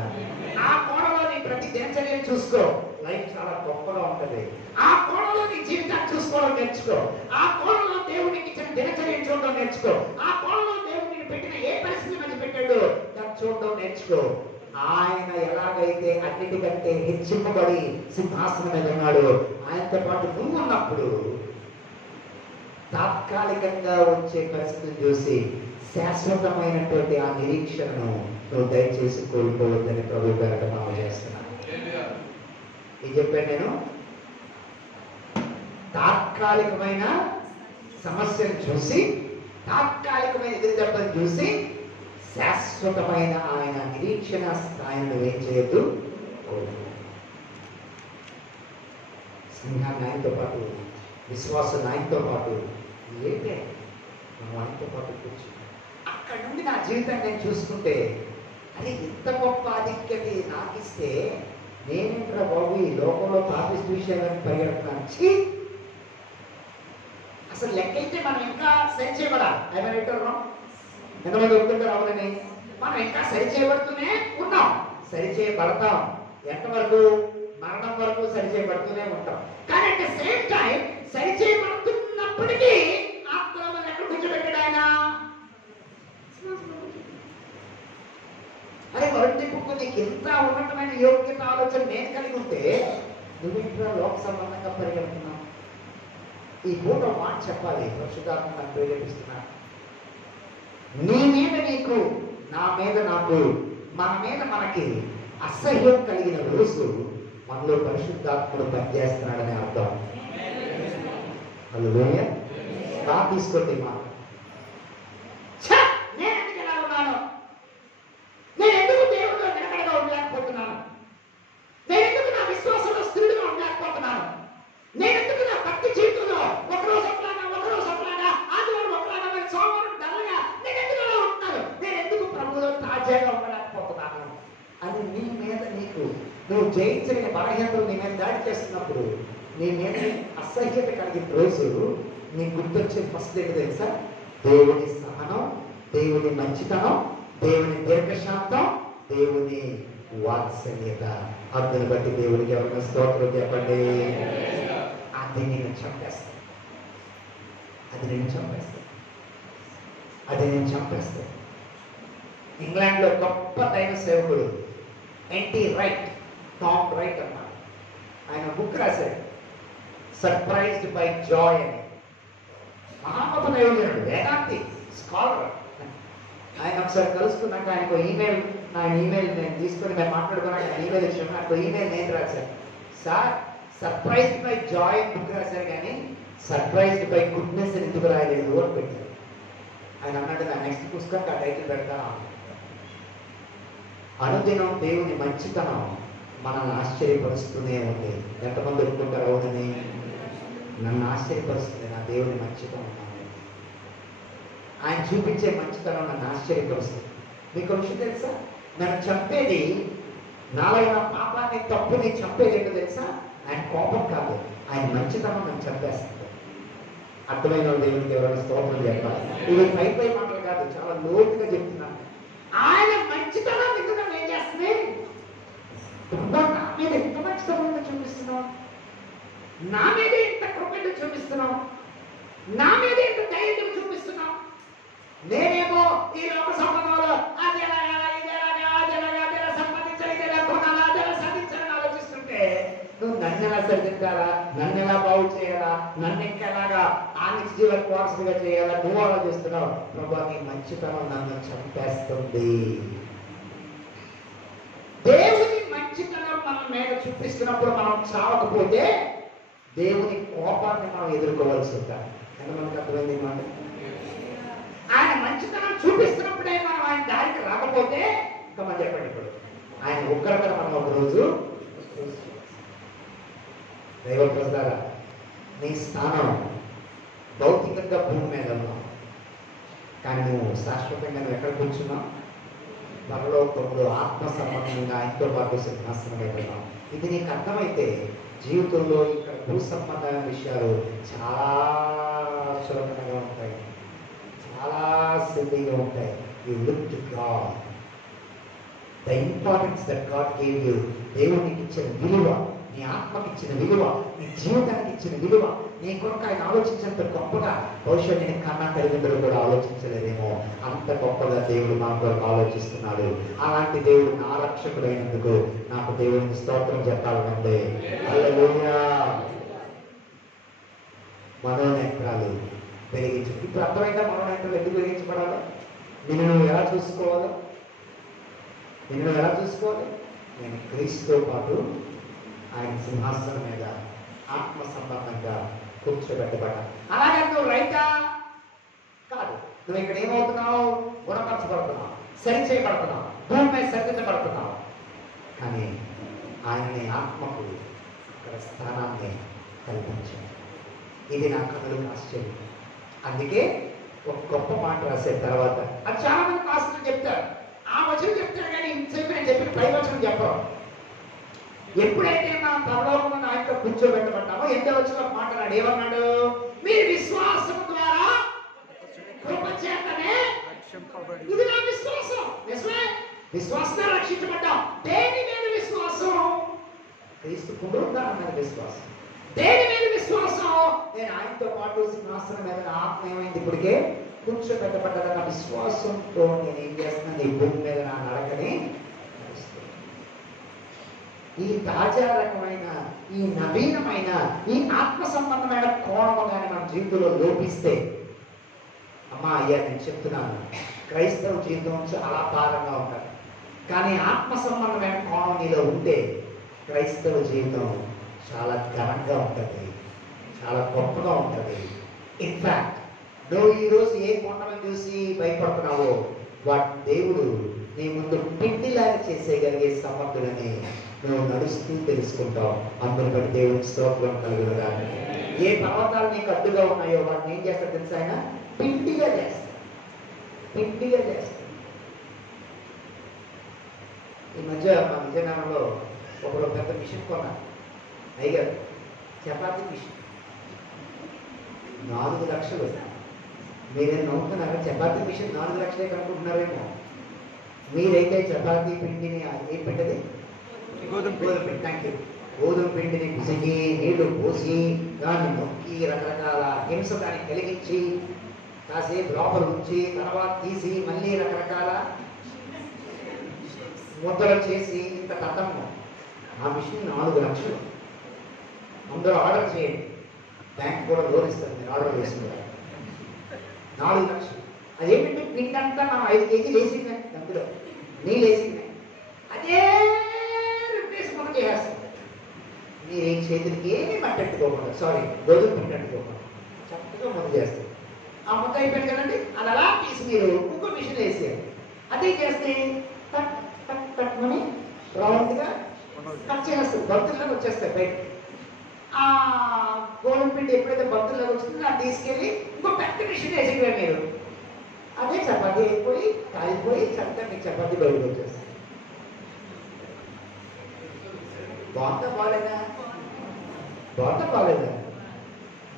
ఆ కోణంలో నీ ప్రతి దినచర్యను చూసుకో, లైఫ్ చాలా గొప్పగా ఉంటుంది. ఆ కోణంలో నీ జీవితాన్ని చూసుకోవడం నేర్చుకో. ఆ కోణంలో దేవునికి ఇచ్చిన దినచర్యను చూడడం నేర్చుకో. ఆ కోణంలో దేవుడిని పెట్టిన ఏ పరిస్థితి మధ్య పెట్టాడో దాన్ని చూడడం నేర్చుకో. ఆయన ఎలాగైతే అన్నిటికంటే హెచ్చింపబడి సింహాసనం మీద ఉన్నాడు, ఆయనతో పాటు నువ్వు ఉన్నప్పుడు తాత్కాలికంగా వచ్చే పరిస్థితిని చూసి శాశ్వతమైనటువంటి ఆ నిరీక్షణను నువ్వు దయచేసి కోల్పోవద్దని ప్రభు పేరట మనం చేస్తున్నాను. ఏం చెప్పాను నేను? తాత్కాలికమైన సమస్యను చూసి, తాత్కాలికమైన ఎదురుదెబ్బను చూసి శాశ్వతమైన ఆయన నిరీక్షణ స్థాయిని నువ్వేం చేయొద్దు. సింహాన్ని ఆయనతో పాటు, విశ్వాసం ఆయనతో పాటు లేపే మనం ఆయనతో పాటు కూర్చు. అక్కడ నుండి నా జీవితాన్ని నేను చూసుకుంటే, అది ఇంత గొప్ప ఆధిక్యత నాకు ఇస్తే నేనేంట్రా బాబు ఈ లోకంలో పాపిస్ట్ విషయాలను పరిగెడుతున్నాను. అసలు లెక్కైతే మనం ఇంకా సరి చేయబడాలి. ఎంతమంది ఒప్పుకుంటారు? అవునని. మనం ఇంకా సరి చేయబడుతూనే ఉన్నాం, సరి చేయబడతాం. ఎంతవరకు? మరణం వరకు సరి చేయబడుతూనే ఉంటాం. కానీ అట్ ద సేమ్ టైం సరి చేయబడుతున్నప్పటికీ ఆత్మలో మనం ఎక్కడ కూర్చోబెట్టాడు ఆయన? అరే వరుణ్ తిప్పుకు నీకు ఎంత ఉన్నతమైన యోగ్యత ఆలోచన నేను కలిగి ఉంటే నువ్వేంట్రా లోక సంబంధంగా పరిగెడుతున్నావు? ఈ పూట మాట చెప్పాలి. పరిశుద్ధాత్మ నాకు ప్రేరేపిస్తున్నా. నీ మీద నీకు, నా మీద నాకు, మన మీద మనకి అసహ్యం కలిగిన రోజు మనలో పరిశుద్ధాత్ముడు పనిచేస్తున్నాడని అర్థం. హల్లెలూయా. బాగా తీసుకోండి మా. నేను ఎందుకు ఎలా ఉన్నాను? నేను ఎందుకు దేవుడిలో నిలకడగా ఉండలేకపోతున్నాను? నేను ఎందుకు నా విశ్వాసంలో స్థిరుడిగా ఉండలేకపోతున్నాను? నేను ఎందుకు నా భక్తి జీవితంలో ఒకరోజు ఒకలాగా, ఒకరోజు ఒకలాగా, ఆదివారం ఒకలాగా, సోమవారం డల్లగా నేను ఎందుకు అలా ఉంటున్నాను? నేను ఎందుకు ప్రభువులో తాజాగా ఉండలేకపోతున్నాను అని నీ మీద నీకు, నువ్వు జయించలేని బలహీనతలు నీ మీద దాడి చేస్తున్నప్పుడు, నీ మీద అసహ్యత కలిగిన రోజు నీకు గుర్తొచ్చే ఫస్ట్ ఏంటి తెలుసా? దేవుని సహనం, దేవుని మంచితనం, దేవుని దీర్ఘశాంతం, దేవుని వాత్సల్యత. అందుని బట్టి దేవుడికి ఎవరైనా స్తోత్రం చెప్పండి. అది నేను చంపేస్తాను, అది నేను చంపేస్తాను, అది నేను చంపేస్తాను. ఇంగ్లాండ్లో గొప్ప దైవ సేవకుడు ఎన్టీ రైట్, టామ్ రైట్ అన్నారు. ఆయన బుక్ రాశాడు, సర్ప్రైజ్డ్ బై జాయ్ అని. మహాగొప్ప దైవజనుడు, వేదాంతి, స్కాలర్. ఆయన ఒకసారి కలుసుకున్నాక ఆయనకు ఈమెయిల్, నా ఈమెయిల్ నేను తీసుకొని మేము మాట్లాడుకున్నాక ఆయన ఈమెయిల్ ఇచ్చాను. నాకు ఈమెయిల్ నేను రాశాను, సార్ సర్ప్రైజ్డ్ బై జాయ్ అని బుక్ రాశారు కానీ సర్ప్రైజ్డ్ బై గుడ్నెస్ అని ఎందుకు రాయలేదు అని పెట్టారు. ఆయన అన్నాడు, నా నెక్స్ట్ పుస్తకానికి ఆ టైటిల్ పెడతాను. అనుదినం దేవుని మంచితనం మనల్ని ఆశ్చర్యపరుస్తూనే ఉంది. ఎంతమంది ఒప్పుకుంటారు? అవునని. నన్ను ఆశ్చర్యపరుస్తుంది నా దేవుని మంచితనం. ఆయన చూపించే మంచితనం నన్ను ఆశ్చర్యపరుస్తుంది. మీకు విషయం తెలుసా? నన్ను చంపేది, నాలో ఉన్న పాపాన్ని, తప్పుని చంపేది ఏంటో తెలుసా? ఆయన కోపం కాదు, ఆయన మంచితనం నన్ను చంపేస్తుంది. అర్థమైన దేవునికి ఎవరైనా స్తోత్రం చెప్పాలి. ఇవి పై మాటలు కాదు, చాలా లోతుగా చెప్తున్నాను. ఆయన మంచితనం ఎందుకు ఏం చేస్తుంది? నా మీద ఎంత మంచితనం చూపిస్తున్నావు, నా మీద ఎంత కృపను చూపిస్తున్నావు, నా మీద ఎంత ధైర్యం చూపిస్తున్నావు. నేనేమో ఈ లోక సంబంధంలో అది ఎలాగా ఇది ఎలాగా అది ఎలాగా అది ఎలా సంపాదించాలి ఇది ఎలా కొనాలా అది ఎలా సాధించాలని ఆలోచిస్తుంటే నువ్వు నన్ను ఎలా సరిదిద్దాలా, నన్ను ఎలా బాగు చేయాలా, నన్ను ఇంకెలాగా ఆమె జీవనకు వారసుగా చేయాలా నువ్వు ఆలోచిస్తున్నావు. ప్రభా నీ మంచితనం నన్ను చంపేస్తుంది. దేవుని మంచితనం మన మీద చూపిస్తున్నప్పుడు మనం చావకపోతే దేవుని కోపాన్ని మనం ఎదుర్కోవాల్సి ఉంటాం. మనకు అర్థమైంది మాట. ఆయన మంచితనం చూపిస్తున్నప్పుడే మనం ఆయన దారికి రాకపోతే ఇంకా మనం చెప్పండి, ఇప్పుడు ఆయన ఉగ్రతను మనం ఒకరోజు దైవ ప్రసార నీ స్థానం భౌతికంగా భూమి మీద ఉన్నావు, కానీ నువ్వు శాశ్వతంగా నువ్వు ఎక్కడ కూర్చున్నావు? పరలోకంలో ఆత్మ సంబంధంగా ఆయనతో పాటు సింహాసనం ఉన్నావు. ఇది నీకు అర్థమైతే జీవితంలో ఇక్కడ భూ సంబంధమైన విషయాలు చాలా సులభంగా ఉంటాయి, చాలా సిద్ధిగా ఉంటాయి. You look to God, the importance that God gave you. దేవునికి ఇచ్చిన విలువ, నీ ఆత్మకి ఇచ్చిన విలువ, నీ జీవితానికి ఇచ్చిన విలువ, నీ కొరకు ఆయన ఆలోచించినంత గొప్పగా బహుశా నేను కన్నా తల్లిదండ్రులు కూడా ఆలోచించలేదేమో, అంత గొప్పగా దేవుడు మా కొరకు ఆలోచిస్తున్నాడు. అలాంటి దేవుడు నా రక్షకుడైనందుకు నాకు దేవుడిని స్తోత్రం చెప్పాలనుంది. హల్లెలూయా. మనోనేత్రాలు పెరిగించు. ఇప్పుడు అర్థమైందా మనోనేత్రాలు ఎందుకు పెరిగించబడాలి? నిన్ను నువ్వు ఎలా చూసుకోవాలి? నిన్ను ఎలా చూసుకోవాలి? నేను క్రీస్తుతో పాటు ఆయన సింహాసనం మీద ఆత్మ సంబంధంగా కూర్చోబెట్టబడ్డాను. అలాగే నువ్వు రైటా కాదు, నువ్వు ఇక్కడ ఏమవుతున్నావు? గుణపరచబడుతున్నావు, సరి చేయబడుతున్నావు, భూమి మీద సరిదిద్దబడుతున్నావు. కానీ ఆయనని ఆత్మకు అక్కడ స్థానాన్ని కల్పించాడు. ఇది నా కథలకు ఆశ్చర్యం. అందుకే ఒక గొప్ప మాట రాసే తర్వాత అది చాలా మంది పాస్టర్లు చెప్తారు, ఆ వచనం చెప్తారు కానీ ఇంతసేపు నేను చెప్పిన పై వచనం చెప్పరు. ఎప్పుడైతే మనం పరలోకంలో ఆయనతో కూర్చోబెట్టబడ్డామో ఎంత వచ్చిన మాట్లాడు ఏమన్నాడు? మీరు విశ్వాసం ద్వారా కృప చేతనే, ఇది నా విశ్వాసం. నిజమే, విశ్వాసంగా రక్షించబడ్డాం. దేని మీద విశ్వాసం? క్రీస్తు పునరుద్ధానం మీద విశ్వాసం. దేని మీద విశ్వాసం? నేను ఆయనతో పాటు సింహాసనం మీద ఆత్మ ఏమైంది ఇప్పటికే కూర్చోబెట్టబడ్డదన్న విశ్వాసంతో నేను ఏం చేస్తున్నాను? ఈ భూమి మీద నా నడకని ఈ తాజా రకమైన, ఈ నవీనమైన, ఈ ఆత్మ సంబంధమైన కోణము కానీ మన జీవితంలో లోపిస్తే, అమ్మా అయ్యా నేను చెప్తున్నాను, క్రైస్తవ జీవితం చాలా భారంగా ఉంటుంది. కానీ ఆత్మ సంబంధమైన కోణం నీలో ఉంటే క్రైస్తవ జీవితం చాలా ఘనంగా ఉంటుంది, చాలా గొప్పగా ఉంటుంది. ఇన్ఫాక్ట్ నువ్వు ఈరోజు ఏ కొండను చూసి భయపడుతున్నావో వాటి దేవుడు నీ ముందు పిండిలాగా చేసేయగలిగే సమర్థులని నువ్వు నడుస్తూ తెలుసుకుంటావు. అందుని బట్టి దేవునికి స్తోత్రం కలుగునుగా. ఏ పర్వతాలు నీకు అడ్డుగా ఉన్నాయో వాటిని ఏం చేస్తాడు తెలుసా? ఆయన పిండిగా చేస్తాడు, పిండిగా చేస్తాడు. ఈ మధ్య మా విజయనగరంలో ఒకడు పెద్ద మిషన్ కొన్నాడు. అయ్యారు చపాతీ మిషన్ 4 లక్షలు. మీరేం నవ్వుతున్నారా? చపాతీ మిషన్ 4 లక్షలే కనుక్కుంటున్నారేమో. మీరైతే చపాతీ పిండిని ఏం పిండిది? గోధుమ పిండి. Thank you. గోధుమ పిండిని పిసికి నీళ్లు పోసి దాన్ని నొక్కి రకరకాల హింస దాన్ని కలిగించి కాసేపు లోపల ఉంచి తర్వాత తీసి మళ్ళీ రకరకాల ముద్దలు చేసి ఇంత కథము. ఆ మిషన్ 4 లక్షలు. అందరూ ఆర్డర్ చేయండి, బ్యాంక్ కూడా లోన్ ఇస్తారు మీరు ఆర్డర్ చేసుకుంటారు. 4 లక్షలు. అదేంటంటే పిండి అంతా మనం 5 కేజీలు వేసిందే, అందులో నీళ్ళు వేసిందే, అదే రిప్లేస్ మనం చేసేస్తాం. మీరు ఈ చేతులకి ఏమి మట్టెట్టుకోకుండా, సారీ గోధుమ పిండి అంటుకోకుండా చక్కగా ముద్ద చేస్తారు. ఆ ముద్ద అయిపోయింది కదండి, అది అలా తీసి మీరు ఇంకో మిషన్ వేసేయాలి. అదే చేస్తే టక్ టక్ టక్ అని రౌండ్గా కట్ చేస్తారు, బతుల్లోకి వచ్చేస్తాయి బయట. ఆ గోధుమ పిండి ఎప్పుడైతే బతుల్లోకి వచ్చిందో దాన్ని తీసుకెళ్ళి ఇంకో పెద్ద మిషన్ వేసేయాలి మీరు. అదే చపాతీ అయిపోయి కాలిపోయి చక్కగా మీకు చపాతీ బయటకు వచ్చేస్తుంది. బాగుందా బాగాలేదా? బాగుందా బాగాలేదా?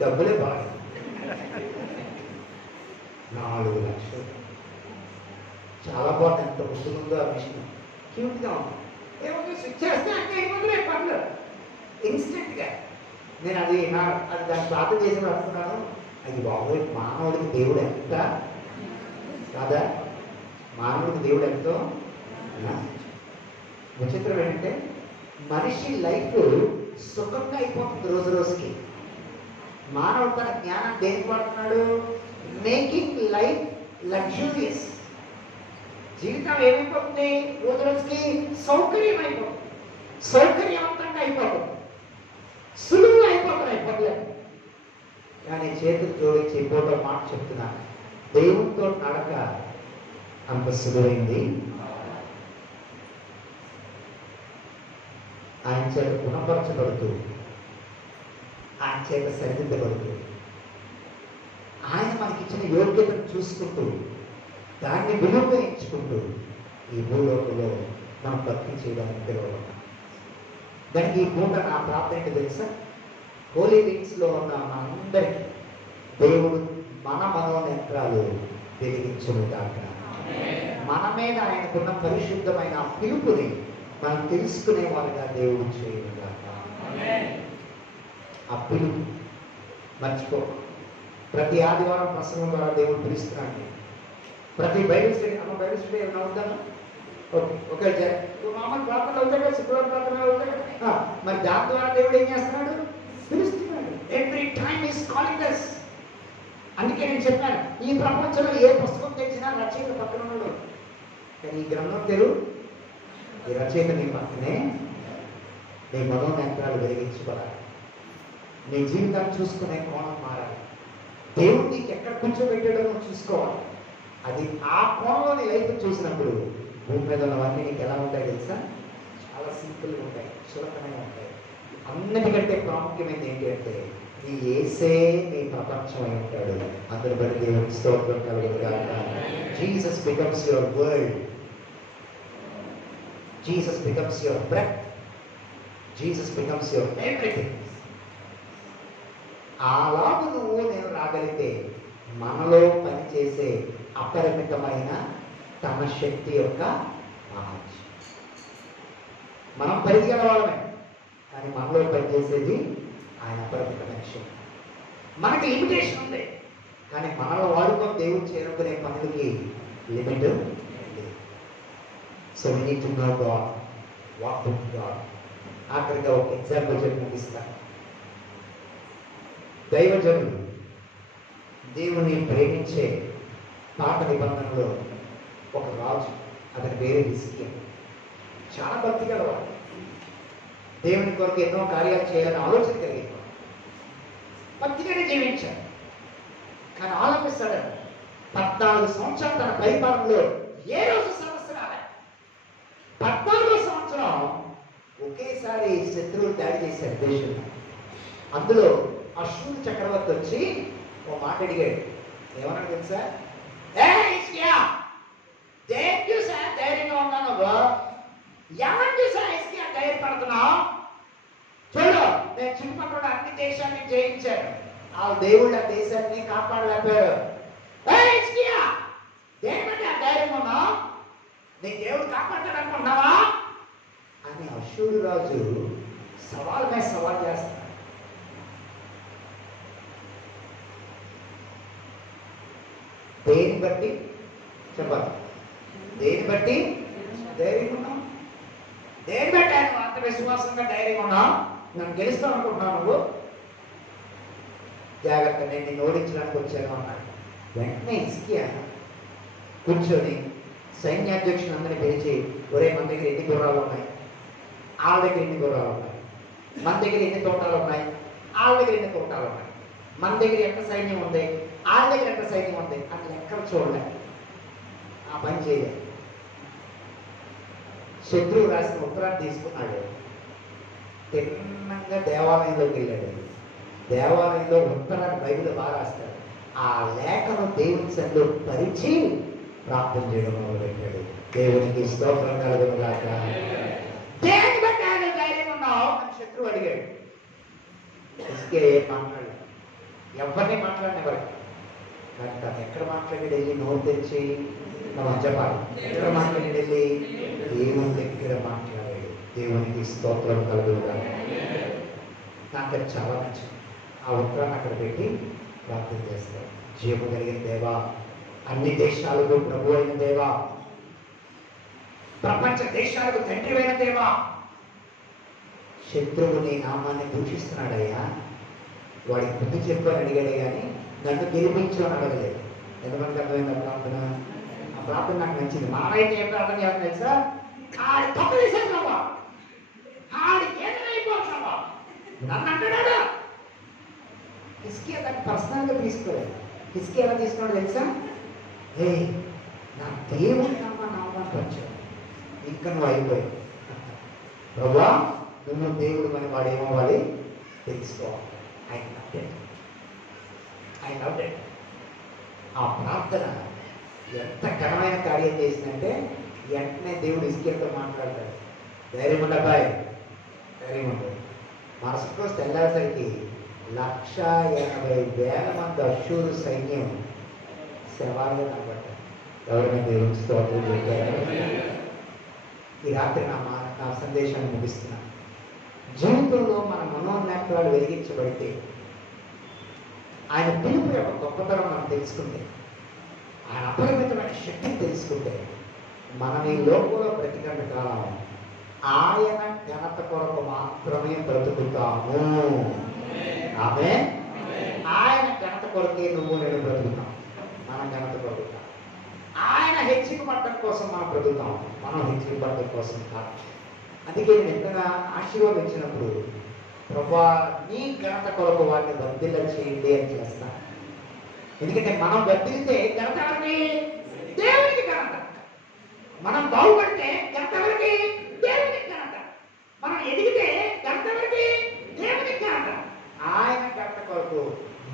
డబ్బులే బాగాలేదు. 4 లక్షలు. చాలా బాగుంది, ఎంత ముద్దుగుందో ఆ మిషన్, క్యూట్గా ఉంది. ఏముంది, స్విచ్ చేస్తే అంటే ఏముంది పనులు ఇన్స్టెంట్గా. నేను అది దాన్ని ప్రార్థన చేసి అనుకున్నాను, అది బాబోయ్, మానవుడికి దేవుడు ఎంత కాదా, మానవుడికి దేవుడు ఎంతో. విచిత్రం ఏంటంటే మనిషి లైఫ్ సుఖంగా అయిపోతుంది రోజు రోజుకి. మానవుడు తన జ్ఞానం దేనికి వాడుతున్నాడు? Making life luxurious. జీవితం ఏమైపోతుంది? రోజు రోజుకి సౌకర్యం అయిపోతుంది, సౌకర్యవంతంగా అయిపోతుంది, సులువుగా అయిపోతున్నాయి పనులు. కానీ చేతులు జోడించి పోటో మాట చెప్తున్నాను, దేవునితో నడక అంత సులువైంది. ఆయన చేత గుణపరచబడుతూ, ఆయన చేత సరిదిద్దబడుతూ, ఆయన మనకిచ్చిన యోగ్యతను చూసుకుంటూ, దాన్ని విలువగా ఎంచుకుంటూ ఈ భూలోకంలో మనం భక్తి చేయడానికి పిలువబడ్డాం. దానికి ఈ పూట నా ప్రార్థన ఏంటి తెలుసా? హోలీ వీక్స్లో ఉన్న మనందరికీ దేవుడు మన మనోనేత్రాలు వెలిగించును గాక. మన మీద ఆయనకున్న పరిశుద్ధమైన పిలుపుని మనం తెలుసుకునే వారిగా దేవుడు చేయను గాక. ఆ పిలుపు మర్చిపో. ప్రతి ఆదివారం ప్రసంగం ద్వారా దేవుడు పిలుస్తున్నాడు. ప్రతి బైబిల్ స్టడీ, బైబిల్ స్టడీ ఏమైనా అవుతాను, ఓకే మామూలు ప్రార్థనలు అవుతాయి కదా, శుక్రవారం ప్రార్థనలు అవుతాయి కదా, మరి దాని ద్వారా దేవుడు ఏం చేస్తున్నాడు? పిలుస్తున్నాడు. Every time is calling us. అందుకే నేను చెప్పాను, ఈ ప్రపంచంలో ఏ పుస్తకం తెచ్చినా రచయిత పక్కన ఉన్నాడు, కానీ ఈ గ్రంథం తెరు, ఈ రచయిత నీ పక్కనే. నీ మనోనేత్రాలు వెలిగించుకోవాలి, నీ జీవితాన్ని చూసుకునే కోణం మారాలి, దేవుడు నీకు ఎక్కడ కూర్చోబెట్టాడో నువ్వు చూసుకోవాలి. అది ఆ కోణంలో నీ లైఫ్ చూసినప్పుడు భూమి మీద ఉన్నవన్నీ నీకు ఎలా ఉంటాయి తెలుసా? చాలా సింపుల్గా ఉంటాయి, చులకనగా ఉంటాయి. అన్నిటికంటే ప్రాముఖ్యమైనది ఏంటి అంటే నీ యేసే నీ ప్రపంచం అయి ఉంటాడు. అందరి బట్టి దేవునికి స్తోత్రం కలుగునుగాక. Jesus becomes your world, Jesus becomes your breath, Jesus becomes your everything. అలాగ నువ్వు నేను రాగలిగితే మనలో పనిచేసే అపరిమితమైన తమ శక్తి యొక్క మహాశక్తి. మనం పరిగెల వాళ్ళమే, కానీ మనలో పనిచేసేది ఆయన అపరిమితమైన శక్తి. మనకి లిమిటేషన్ ఉంది, కానీ మనలో వాడుకొని దేవుడు చేరుకునే పనులకి లిమిట్ లేదు. So we need to know God, walk with God. ఆఖరిగా ఒక ఎగ్జాంపుల్ చెప్పి ముగిస్తాను. దైవజనుడు దేవుని ప్రేమించే పాత నిబంధనలో ఒక రాజు, అతని పేరు హిజ్కియా. చాలా భక్తి గలవాడు, దేవుని కొరకు ఎన్నో కార్యాలు చేయాలని ఆలోచన కలిగింది, భక్తిగానే జీవించాడు. కానీ ఆల్ ఆఫ్ ఎ సడన్ 14 సంవత్సరాలు తన పరిపాలనలో ఏ రోజు సమస్య రాలే. 14వ సంవత్సరం ఒకేసారి శత్రువులు దాడి చేశారు దేశంలో. అందులో అశ్వరు చక్రవర్తి వచ్చి ఓ మాట అడిగాడు. ఏమన్నాడు తెలుసా? దేని చూసా ధైర్యంగా ఉన్నాను, ఎవరిని చూసా హిజ్కియా ధైర్యపడుతున్నావు? చూడు, నేను చుట్టుపక్కల అన్ని దేశాన్ని జయించాను, ఆ దేవుళ్ళ దేశాన్ని కాపాడలేకపోయాడు. హిజ్కియా, దేని బట్టి ఆ ధైర్యంగా ఉన్నావు? నీ దేవుడు కాపాడతాడు అనుకుంటున్నావా అని అశ్వరు రాజు సవాల్ మీద సవాల్ చేస్తాడు. దేని బట్టి చెప్పాలి, దేని బట్టి ధైర్యంగా ఉన్నావు? దేని బట్టి ఆయన అంత విశ్వాసంగా ధైర్యంగా ఉన్నావు? నన్ను గెలుస్తావు అనుకుంటున్నావు నువ్వు? జాగ్రత్త, నేను నిన్ను ఓడించడానికి వచ్చాను అన్నాడు. వెంటనే హిజ్కియా కూర్చొని సైన్యాధ్యక్షుని అందరినీ పిలిచి, ఒరే మన దగ్గర ఎన్ని గుర్రాలు ఉన్నాయి, వాళ్ళ దగ్గర ఎన్ని గుర్రాలు ఉన్నాయి, మన దగ్గర ఎన్ని తోటాలు ఉన్నాయి, వాళ్ళ దగ్గర ఎన్ని తోటాలు ఉన్నాయి, మన దగ్గర ఎంత సైన్యం ఉంది, వాళ్ళ దగ్గర ఎంత సైన్యం ఉంది అని లెక్కలు చూడలే. ఆ పని చేయాలి. శత్రువు రాసిన ఉత్తరాన్ని తీసుకున్నాడు, తిన్నంగా దేవాలయంలోకి వెళ్ళాడు. దేవాలయంలో ఉత్తరాన్ని బైబిల్ బాగా రాస్తాడు. ఆ లేఖను దేవుని సన్నిధిలో పరిచి ప్రార్థన చేయడం మొదలుపెట్టాడు. దేవునికి స్తోత్రం కలుగునుగాక. దేని బట్టి ఆయన ధైర్యంగా ఉన్నావు అని శత్రువు అడిగాడు. హిజ్కియా ఏం మాట్లాడాడు? ఎవరిని మాట్లాడినవాడు. కానీ తను ఎక్కడ మాట్లాడాడు వెళ్ళి నోరు తెరిచి మనం చెప్పాలి. ఎక్కడ మాట్లాడాడు వెళ్ళి దేవుని దగ్గర మాట్లాడాడు. దేవునికి స్తోత్రం కలుగుగా. నాకు అది చాలా నచ్చింది. ఆ ఉత్తరాన్ని అక్కడ పెట్టి ప్రార్థన చేస్తారు. జీవము కలిగిన దేవా, అన్ని దేశాలకు ప్రభు అయిన దేవా, ప్రపంచ దేశాలకు తండ్రి అయిన దేవా, శత్రువు నీ నామాన్ని దూషిస్తున్నాడయ్యా, వాడికి బుద్ధి చెప్పని అడిగాడే కానీ నన్ను గెలిపించు అని అడగలేదు. ఎంతమందికి అర్థమైంది ఆ ప్రార్థన? ఆ ప్రార్థన నాకు నచ్చింది. మానవైతే ఏం ప్రార్థన చేయాలి తెలుసా? ఆడి తప్పు చేసేసావా, ఆడి ఏదైపోతున్నావా, నన్ను అంటున్నాడా? హిజ్కియా దాన్ని పర్సనల్గా తీసుకోలేదు. హిజ్కియా ఎలా తీసుకున్నాడు తెలుసా? ఏ నా దేవుని నామాన్ని వచ్చావు, ఇంకా నువ్వు అయిపోయావు. ప్రభా, నువ్వు దేవుడు అని వాడు ఏమవ్వాలి తెలుసుకోవాలి. ఆ ప్రార్థన ఎంత ఘనమైన కార్యం చేసిందంటే వెంటనే దేవుడు హిజ్కియాతో మాట్లాడతాడు. ధైర్యం ఉండబాయ్, ధైర్యం ఉండదు. మనసుకు తెల్లాసరికి 180,000 మంది అశ్షూరు సైన్యం శవాలుగా కనబడ్డారు. ఎవరైనా దేవుని స్తోత్రం చేశారు. ఈ రాత్రి నా సందేశాన్ని ముగిస్తున్నాను. జీవితంలో మన మనోనేత్రాలు వెలిగించబడితే, ఆయన పిలుపు యొక్క గొప్పతనం మనం తెలుసుకుంటే, ఆయన అపరిమితమైన శక్తిని తెలుసుకుంటే, మనం ఈ లోకంలో బ్రతికంత కాలం ఆయన ఘనత కొరకు మాత్రమే బ్రతుకుతాము. ఆమె ఆయన ఘనత కొరకే నువ్వు నేను బ్రతుకుతాం. మనం ఘనత బ్రతుకుతాం. ఆయన హెచ్చింపబడటం కోసం మనం బ్రతుకుతాం, మనం హెచ్చింపబడటం కోసం కాదు. అందుకే నేను ఎంతగా ఆశీర్వదించినప్పుడు, ప్రభా నీ ఘనత కొరకు వాటిని వర్ధిల్ల చేయండి అని చేస్తాను. ఎందుకంటే మనం వర్ధిల్లితే ఘనత ఎవరికి? దేవునికి ఘనత. మనం బాగుపడితే ఘనత ఎవరికి? దేవునికి ఘనత. మనం ఎదిగితే ఘనత ఎవరికి? దేవునికి ఘనత. ఆయన ఘనత కొరకు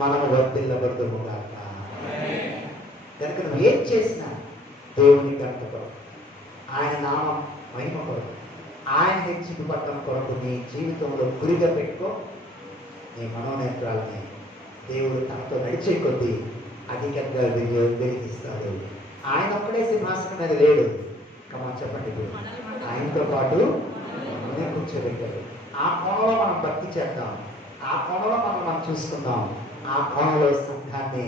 మనము వర్ధిల్లబడుతుము గాక. కనుక నువ్వు ఏం చేసినా దేవుని ఘనత కొరకు, ఆయన నామం మహిమ కొరకు, ఆయన హెచ్చింపబడటం కొరకు నీ జీవితంలో గురిగా పెట్టుకో. నీ మనోనేత్రాలని దేవుడు తనతో నడిచే కొద్దీ అధికంగా వెలిగిస్తాడు. ఆయన ఒక్కడే సింహాసనం మీద లేడు. కమాన్ చెప్పండి. ఆయనతో పాటు మనమే కూర్చోబెట్టాడు. ఆ కోణంలో మనం భక్తి చేద్దాం, ఆ కోణంలో మనం చూసుకుందాం. ఆ కోణంలో సంఘాన్ని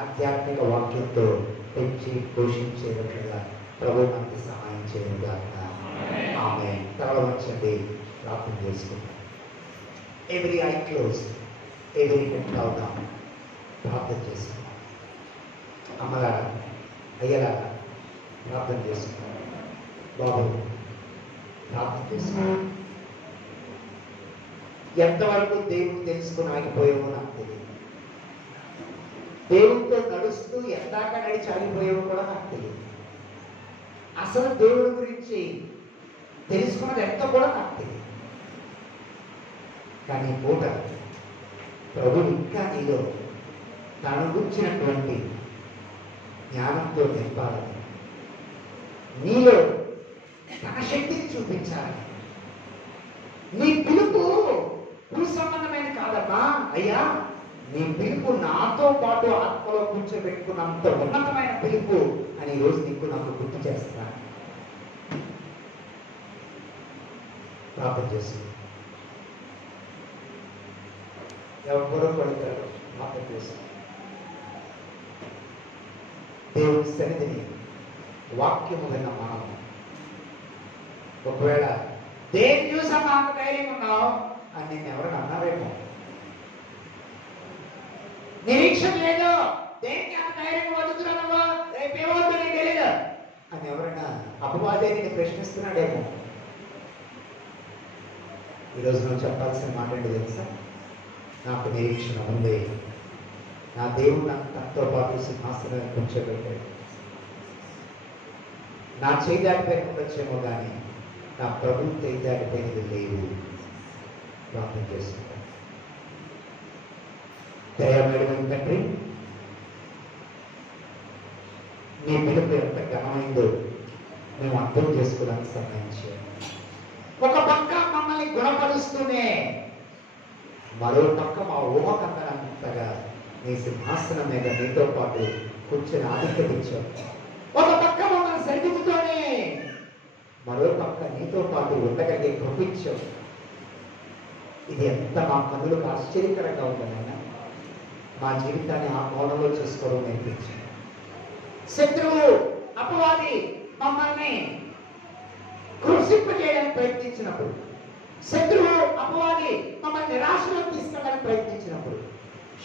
ఆధ్యాత్మిక వాక్యంతో పెంచి పోషించేటట్లుగా ప్రభు మనకి సహాయం చేయగా. ఆమె తల వంచండి, ప్రార్థన చేసుకుందాం. Every I close, every head అవుదాం, ప్రార్థన చేసుకుందాం. అమ్మలారా, అయ్యలారా ప్రార్థన చేసుకుందాం. బాబు ప్రార్థన చేసుకుందాం. ఎంతవరకు దేవుని తెలుసుకుని ఆగిపోయావో నాకు తెలియదు. దేవునితో నడుస్తూ ఎందాక నడిచి ఆగిపోయావో కూడా నాకు తెలియదు. అసలు దేవుడి గురించి తెలుసుకున్నది ఎంతో కూడా నాకు తెలియదు. కానీ పూట ప్రభు ఇంకా నీలో తను గురించినటువంటి జ్ఞానంతో నింపాలని, నీలో తన శక్తిని చూపించాలని. నీ పిలుపు భూ సంబంధమైన కాదమ్మా అయ్యా, నీ పిలుపు నాతో పాటు ఆత్మలో కూర్చోబెట్టుకున్నంత ఉన్నతమైన పిలుపు అని ఈరోజు నీకు నాకు గుర్తు చేస్తున్నాను. ప్రార్థన చేస్తుంది. ఎవరో పడతారు ప్రార్థన చేస్తుంది. దేవుని సన్నిధిని వాక్యము విన్న మనం ఒకవేళ దేని చూసా నాకు ధైర్యం ఉన్నావు అని నేను ఎవరైనా అన్నారేమో, నిరీక్షణ లేదు, దేనికి అంత ధైర్యం వదులుతున్నావో రేపేమవుతుందో నీకు తెలియదు అని ఎవరైనా అపవాదే నేను ప్రశ్నిస్తున్నాడేమో. ఈరోజు నువ్వు చెప్పాల్సిన మాట ఏంటో తెలుసా? నాకు నిరీక్షణ ఉంది. నా దేవుడు నాకు తనతో పాటు సింహాసనాన్ని కూర్చోబెట్టాడు. నా చేయి దాటిపైన ఉండొచ్చేమో కానీ నా ప్రభు చేయి దాటిపోయినది లేవు. ప్రార్థన చేసుకుంటాను. దయామేడమైన తండ్రి, నీ పిలుపు ఎంత ఘనమైందో మేము అర్థం చేసుకోవడానికి సహాయం చేయాలి. ఒక పక్క మమ్మల్ని గుణపరుస్తూనే మరో పక్క మా ఊహకంతగా నీ సింహాసనం మీద నీతో పాటు కూర్చొని ఆధిక్యతించావు. ఒక పక్క మమ్మల్ని సరిదిద్దుతోనే మరో పక్క నీతో పాటు ఉండగలిగే కృపించావు. ఇది ఎంత మా కన్నులకు ఆశ్చర్యకరంగా ఉందనైనా మా జీవితాన్ని ఆ కోణంలో చూసుకోవడం నేర్పించావు. శత్రువు అపవాది మమ్మల్ని కృషింపజేయడానికి ప్రయత్నించినప్పుడు, శత్రువు అపవాది మమ్మల్ని నిరాశలో తీసుకెళ్ళడానికి ప్రయత్నించినప్పుడు,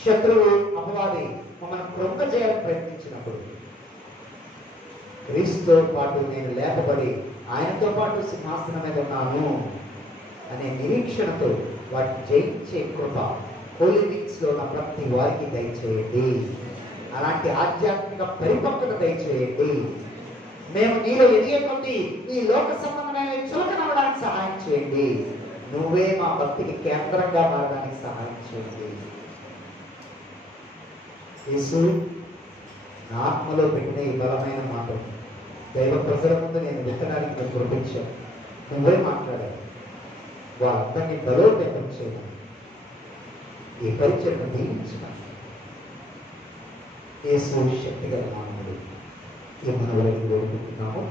శత్రువు అపవాది మమ్మల్ని కృంగ చేయాలని ప్రయత్నించినప్పుడు, క్రీస్తుతో పాటు నేను లేపబడి ఆయనతో పాటు సింహాసనం మీద ఉన్నాను అనే నిరీక్షణతో వాటిని జయించే కృప హోలీ వీక్స్ లో ఉన్న ప్రతి వారికి దయచేయండి. అలాంటి ఆధ్యాత్మిక పరిపక్వత దయచేయండి. మేము నీలో ఎదిగే కొద్దీ ఈ లోక సంబంధమైన చులకనవ్వడానికి సహాయం చేయండి. నువ్వే మా భక్తికి కేంద్రంగా మారడానికి సహాయం చేయండి. యేసు, నా ఆత్మలో పెట్టిన ఈ బలమైన మాట దైవ ప్రజల ముందు నేను విత్తనానికి నువ్వు కురిపించావు. నువ్వే మాట్లాడావు. వాళ్ళందరినీ బలోపేతం చేయడం, ఈ పరిచయను దీవించడం. యేసు శక్తిగల నామములో ఈ మనవలను వేడుకుంటున్నాము.